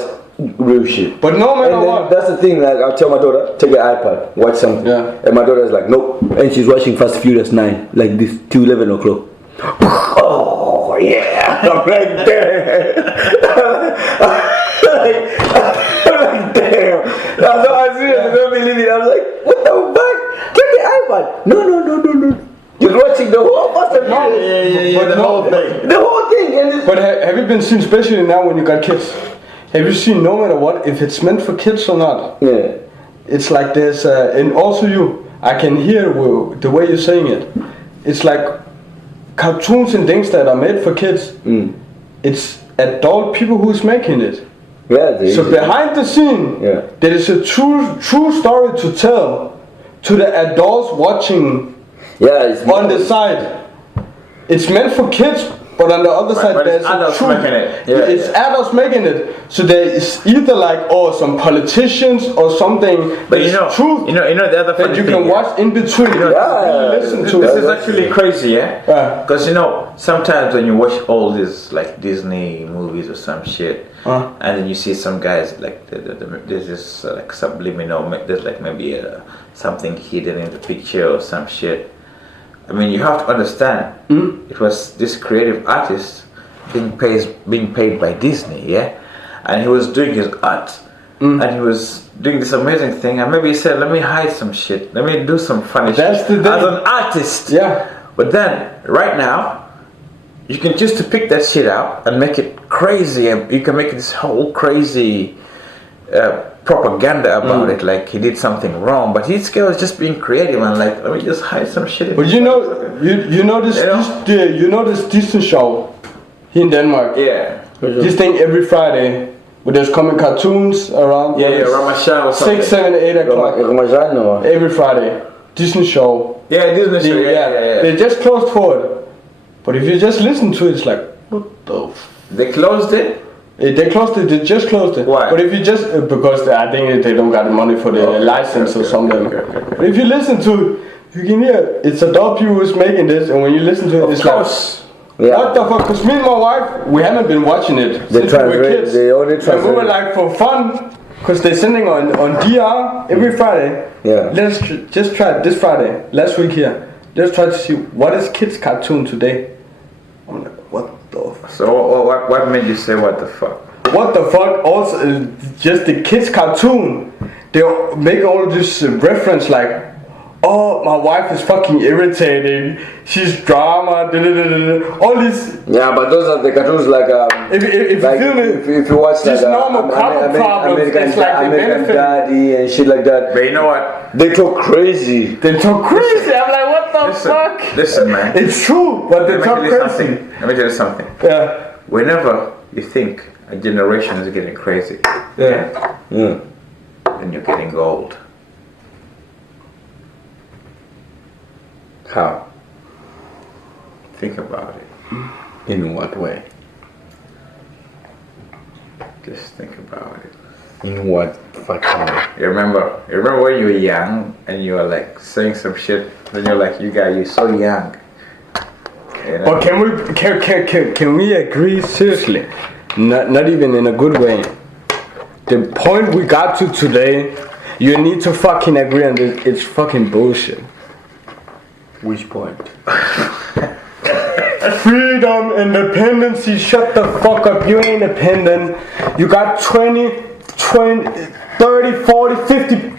real shit. But no matter And then what, that's the thing. Like I'll tell my daughter, take the iPad, watch something. Yeah. And my daughter is like, nope. And she's watching Fast and Furious 9, like this till 11 o'clock. Oh yeah, I'm like damn. I'm like damn. That's how I see it. I don't believe it. I was like, what the fuck? Take the iPad. No. You're watching the whole Fast and Furious. but The whole thing. And But have you been seeing, especially now when you got kids? Have you seen, no matter what, if it's meant for kids or not? yeah. It's like there's, and also I can hear the way you're saying it. It's like cartoons and things that are made for kids. It's adult people who's making it. Yeah. So behind the scene, there is a true story to tell to the adults watching it's on the side. It's meant for kids, but on the other side but there's it's adults truth. making it. It's adults making it. So there is either like some politicians or something. But you there's know, truth you know the other that funny you thing, can yeah? watch in between. Listen to This it. is actually crazy, yeah? Yeah. Because you know, sometimes when you watch all these like Disney movies or some shit, and then you see some guys like there's this like subliminal, there's like maybe something hidden in the picture or some shit. I mean, you have to understand, it was this creative artist being paid by Disney, yeah, and he was doing his art, and he was doing this amazing thing, and maybe he said, "Let me hide some shit, let me do some funny That's shit." the thing. As an artist, Yeah. But then, right now, you can choose to pick that shit out and make it crazy, and you can make this whole crazy propaganda about it, like he did something wrong, but his skill is just being creative and like, let me just hide some shit. But you know this Disney show here in Denmark. Yeah. This thing every Friday, where there's coming cartoons around. Yeah, Ramashan or something. 6, 7, 8 o'clock. Ramajan or Every Friday, Disney show. Yeah, Disney show. Yeah. They just closed for it. But if you just listen to it, it's like, what the They closed it. They closed it, they just closed it. Why? But if you just, because I think they don't got the money for the license or something. But if you listen to it, you can hear it's adult people who's making this, and when you listen to it, it's like, what the fuck? Because me and my wife, we haven't been watching it since we were kids. They only And we were translate. like, for fun, because they're sending on DR every Friday. Yeah. Let's just try it this Friday, last week here. Let's try to see what is kids cartoon today. I'm like, what the fuck? So what made you say what the fuck? What the fuck? Also, just the kids' cartoon. They make all this reference like, oh, my wife is fucking irritating. She's drama. All this. Yeah, but those are the cartoons like If you like feel it, if you watch just like normal couple problems. American, It's like they American benefit. Daddy and shit like that. But you know what? They talk crazy. They talk crazy. I'm like, what the fuck? Listen, man. It's true, but they Let me talk tell you crazy. something. Let me tell you something. Yeah. Whenever you think a generation is getting crazy, Yeah. then you're getting old. How? Think about it. In what way? Just think about it. In what fucking way? You remember when you were young and you were like saying some shit, then you're like, you're so young. You know? But can we agree seriously? Not even in a good way. The point we got to today, you need to fucking agree on this. It's fucking bullshit. Which point? Freedom, independency, shut the fuck up. You ain't independent. You got 20, 30, 40, 50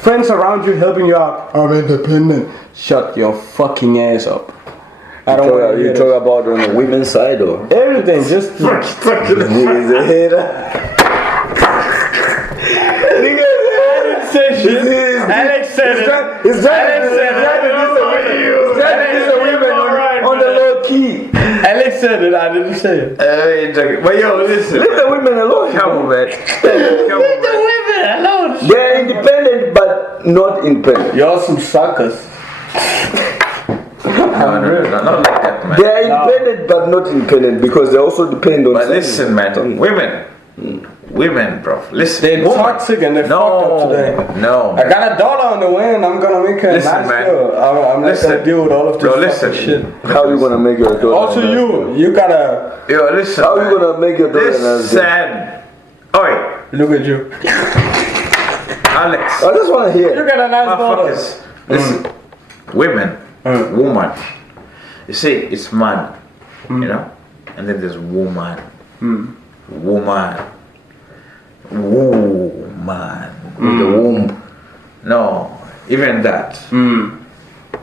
friends around you helping you out. I'm independent. Shut your fucking ass up. I don't want to You hear talk about on the women's side or? everything. Just He's a hater. say shit. Alex said it. He's trying to diss the said it. I didn't say it. But yo, listen. Leave the women alone. Come on, man. Come on, man. They're independent but not independent. Y'all some suckers. No, not like that, man. They're independent but not independent because they also depend on. But listen, man, women, bro. Listen, They're woman. toxic and they're fucked up today. No. I got $1 on the way and I'm gonna make her Listen, a nice man. girl. I'm not gonna deal with all of this Bro, fucking listen. shit. How are you gonna make your daughter? Also you gotta Yo, listen. How are you gonna make your daughter? Listen. Oi, look at you. Alex. I just wanna hear. You got a nice daughter. Motherfuckers. Listen. Women. Woman. You see, it's man. You know? And then there's woman. Woman. Woman. With the womb. No. Even that.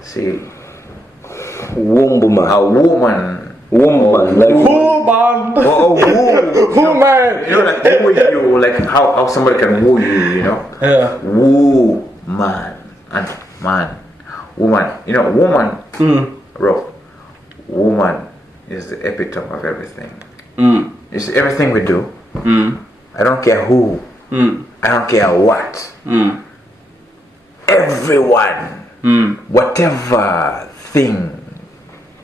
See. Woman. A woman. Woman. Like Who man? Oh, woo. Who man? You know, like woo you, like how somebody can woo you, you know? Yeah. Woo man and man. Woman. You know, woman, bro. Woman is the epitome of everything. It's everything we do. I don't care who. I don't care what. Everyone. Whatever thing.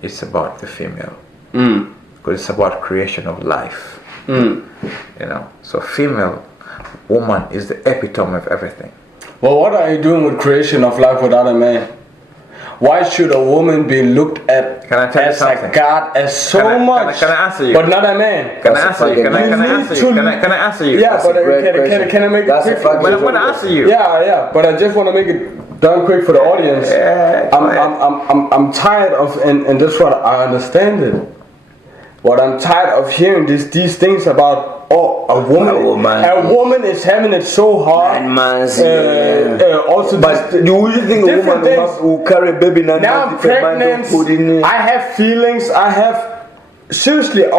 It's about the female. Because it's about creation of life. You know. So female, woman is the epitome of everything. Well, what are you doing with creation of life without a man? Why should a woman be looked at Can I tell you as something? a god as so much, Can I answer you? but not a man? Can I answer you? Can I answer you? Can I answer you? Yeah, but can I make That's it a quick? fact. But I'm gonna answer you. Yeah, but I just want to make it done quick for the audience. Yeah, I'm tired of, and that's what I understand it. What I'm tired of hearing these things about. Oh, a woman is having it so hard. Also, but do you think a woman will carry a baby now? Now I'm pregnant. I have feelings. I have seriously. I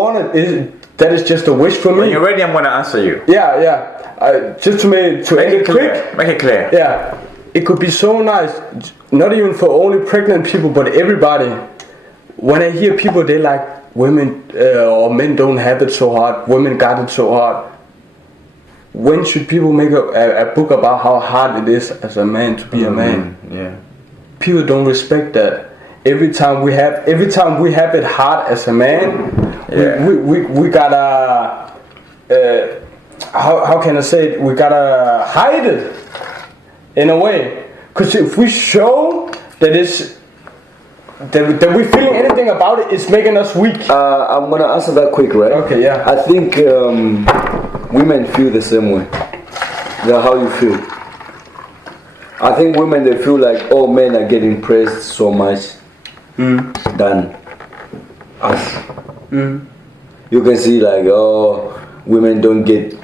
want it. That is just a wish for me. When you're ready, I'm gonna answer you. Yeah. Just to make it quick. Make it clear. Yeah, it could be so nice. Not even for only pregnant people, but everybody. When I hear people, they like women or men don't have it so hard. Women got it so hard. When should people make a book about how hard it is as a man to be a man? Yeah. People don't respect that. Every time we have it hard as a man, we gotta how can I say it? We gotta hide it in a way. Cause if we show that we're feeling anything about it, it's making us weak. I'm gonna answer that quick, right? Okay, yeah. I think women feel the same way. That's how you feel. I think women, they feel like, oh, men are getting praised so much than us. You can see like, oh, women don't get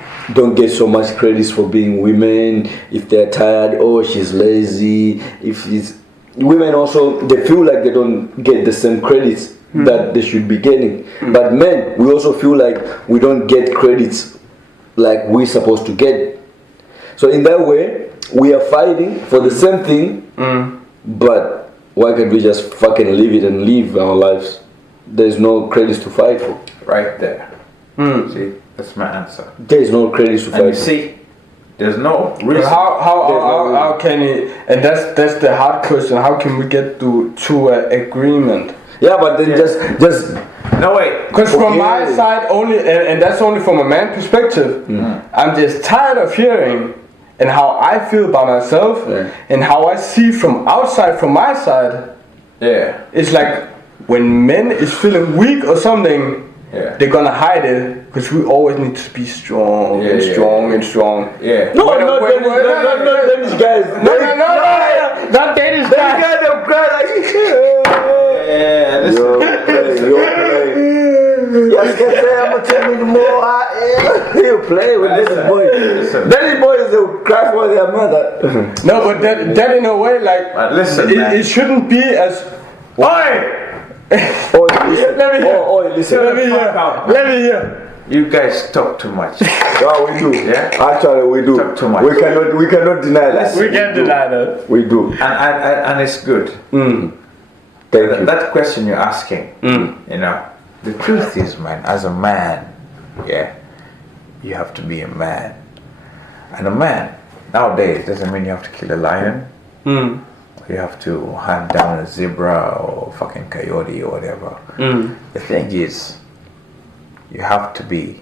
so much credit for being women. If they're tired, oh, she's lazy. Women also, they feel like they don't get the same credits that they should be getting. But men, we also feel like we don't get credits like we're supposed to get. So in that way, we are fighting for the same thing, but why can't we just fucking live it and live our lives? There's no credits to fight for. Right there. See, that's my answer. There's no credits to fight And for. see, there's no reason. How can it? And that's the hard question. How can we get to an agreement? Yeah, but then just No wait. Because from my side only, and that's only from a man perspective. I'm just tired of hearing and how I feel about myself and how I see from outside from my side. Yeah. It's like when men is feeling weak or something. Yeah. They're gonna hide it because we always need to be strong and strong and strong. Yeah. no, not Danish guys. No, not Danish guys. guys are crying like Yeah. Listen. you play. Yes, can say I'm gonna tell me more. You play with Danish boys. Listen. Danish boys will cry for their mother. No, but that in a way, like, But listen, man. it shouldn't be as. Oi! Oh, listen. Let me hear. Listen. Let me hear. You guys talk too much. Yeah, we do. Yeah? Actually, we do. Talk too much. We cannot deny that. We can't deny that. We do. And it's good. Thank you. That question you're asking, you know, the truth is, man, as a man, yeah, you have to be a man. And a man nowadays doesn't mean you have to kill a lion. You have to hunt down a zebra or fucking coyote or whatever. The thing is, you have to be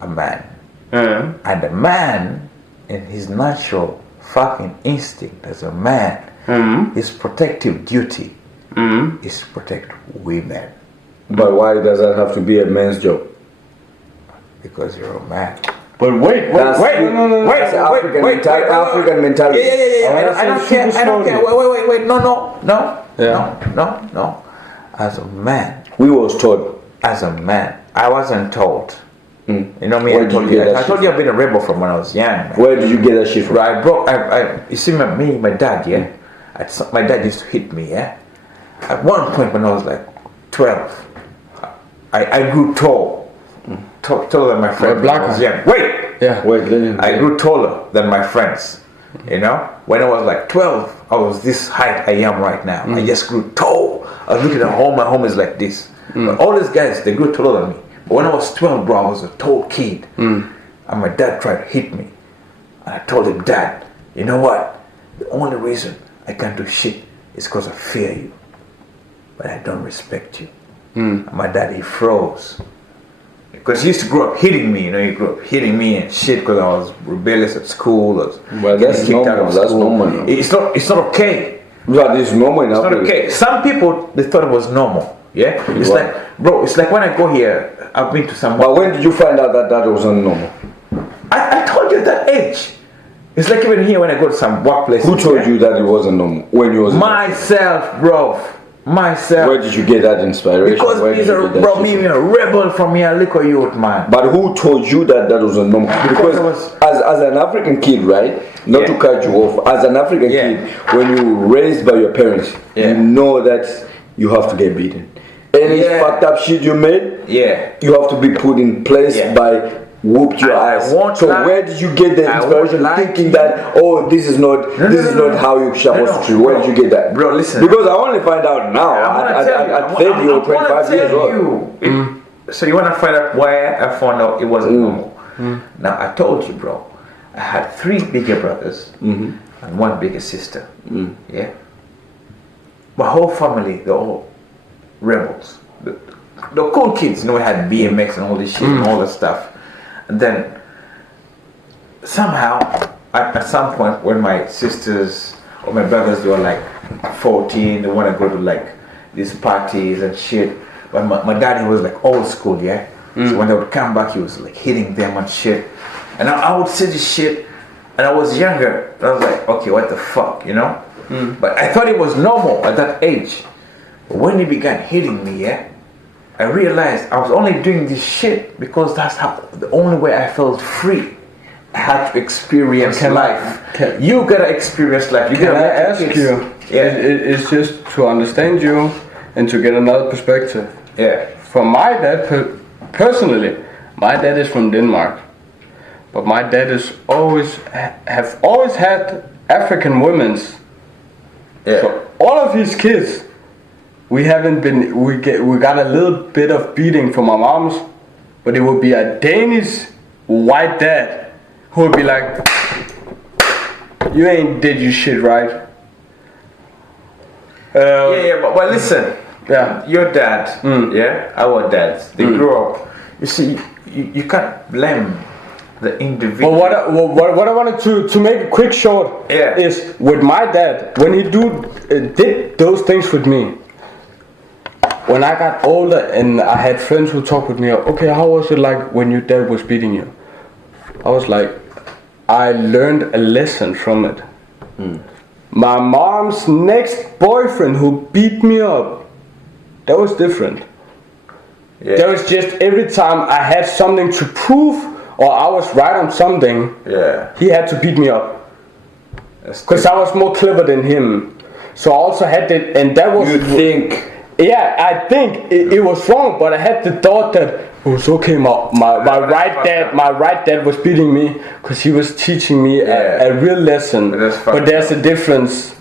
a man. And a man, in his natural fucking instinct as a man, his protective duty is to protect women. But why does that have to be a man's job? Because you're a man. But wait, That's African mentality. Yeah. I don't care. Wait. No. As a man. We was taught. As a man. I wasn't told. You know me, Where did you get that I told shit you I've been a rebel from when I was young. Man. Where did you get that shit from? Right, you see, my dad, yeah? My dad used to hit me, yeah? At one point when I was like 12, I grew tall. Taller than my friends. When I was young. I grew taller than my friends. You know? When I was like 12, I was this height I am right now. I just grew tall. I was looking at all my homies like this. But all these guys, they grew taller than me. But when I was 12, bro, I was a tall kid. And my dad tried to hit me. And I told him, Dad, you know what? The only reason I can't do shit is because I fear you. But I don't respect you. And my dad, he froze. Because he used to grow up hitting me, you know, he grew up hitting me and shit because I was rebellious at school. Well, that's normal. That's normal. It's not okay. That is normal enough. It's not okay. Some people, they thought it was normal. Yeah? It's like, bro, it's like when I go here, I've been to some... But when did you find out that that wasn't normal? I told you at that age. It's like even here when I go to some workplace. Who told you that it wasn't normal? When you was... Myself, bro. Myself. Where did you get that inspiration? Because me a rebel from here, look at you, man. But who told you that that wasn't normal? Because as an African kid, right? Not to cut you off. As an African kid, when you're raised by your parents, you know that you have to get beaten. Any fucked up shit you made, you have to be put in place by whoop your ass. So where did you get the inspiration thinking that this is not how you're supposed to treat? Where did you get that? Bro, listen. Because I only find out now at 30 or 25 years old. So you want to find out why I found out it wasn't normal? Now I told you, bro. I had 3 bigger brothers and 1 bigger sister. Yeah. My whole family, they're all rebels. The cool kids, you know, we had BMX and all this shit and all that stuff. And then somehow, at some point, when my sisters or my brothers, they were like 14, they want to go to like these parties and shit. But my dad, he was like old school, yeah. So when they would come back, he was like hitting them and shit. And I would see this shit, and I was younger. And I was like, okay, what the fuck, you know? But I thought it was normal at that age. But when he began hitting me, yeah, I realized I was only doing this shit because that's the only way I felt free. I had to experience life. You gotta experience life. You gotta ask you? It's just to understand you and to get another perspective. Yeah. For my dad, personally, my dad is from Denmark, but my dad is always had African women's. Yeah. So all of his kids. We got a little bit of beating from our moms, but it would be a Danish white dad who would be like, you ain't did your shit right. But listen, your dad, our dads, they grew up. You see, you can't blame the individual. But what I wanted to make it quick short is with my dad, when he did those things with me. When I got older and I had friends who talked with me, okay, how was it like when your dad was beating you? I was like, I learned a lesson from it. My mom's next boyfriend who beat me up, that was different. That was just every time I had something to prove or I was right on something, he had to beat me up. Because I was more clever than him. So I also had that, and that was... You think... Yeah, I think it was wrong, but I had the thought that it was okay. My right dad was beating me because he was teaching me a real lesson. But there's a difference.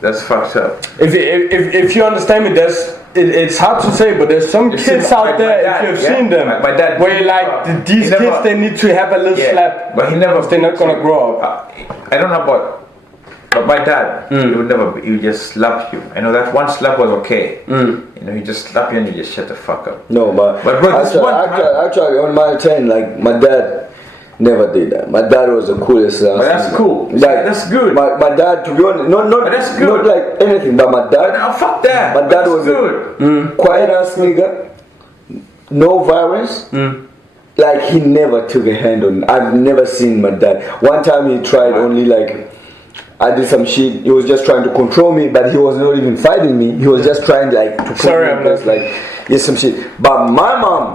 That's fucked up. If you understand me, there's it's hard to say, but there's some kids out there, if you've seen them, my dad, where like these kids, they need to have a little slap, but he never. they're not gonna grow up. I don't know about, but my dad, he would never. He would just slap you. I know that one slap was okay. You know, he just slap you and you just shut the fuck up. No, but bro, this one actually on my turn, like my dad never did that. My dad was the coolest. But that's cool. Like, that's good. My dad, to be honest, not that's good. not like anything, but my dad. No, fuck that. My dad that's was good. a quiet ass nigga, no violence. Like he never took a hand on. I've never seen my dad. One time he tried only like. I did some shit. He was just trying to control me, but he was not even fighting me. He was just trying like to put me in place, like some shit. But my mom.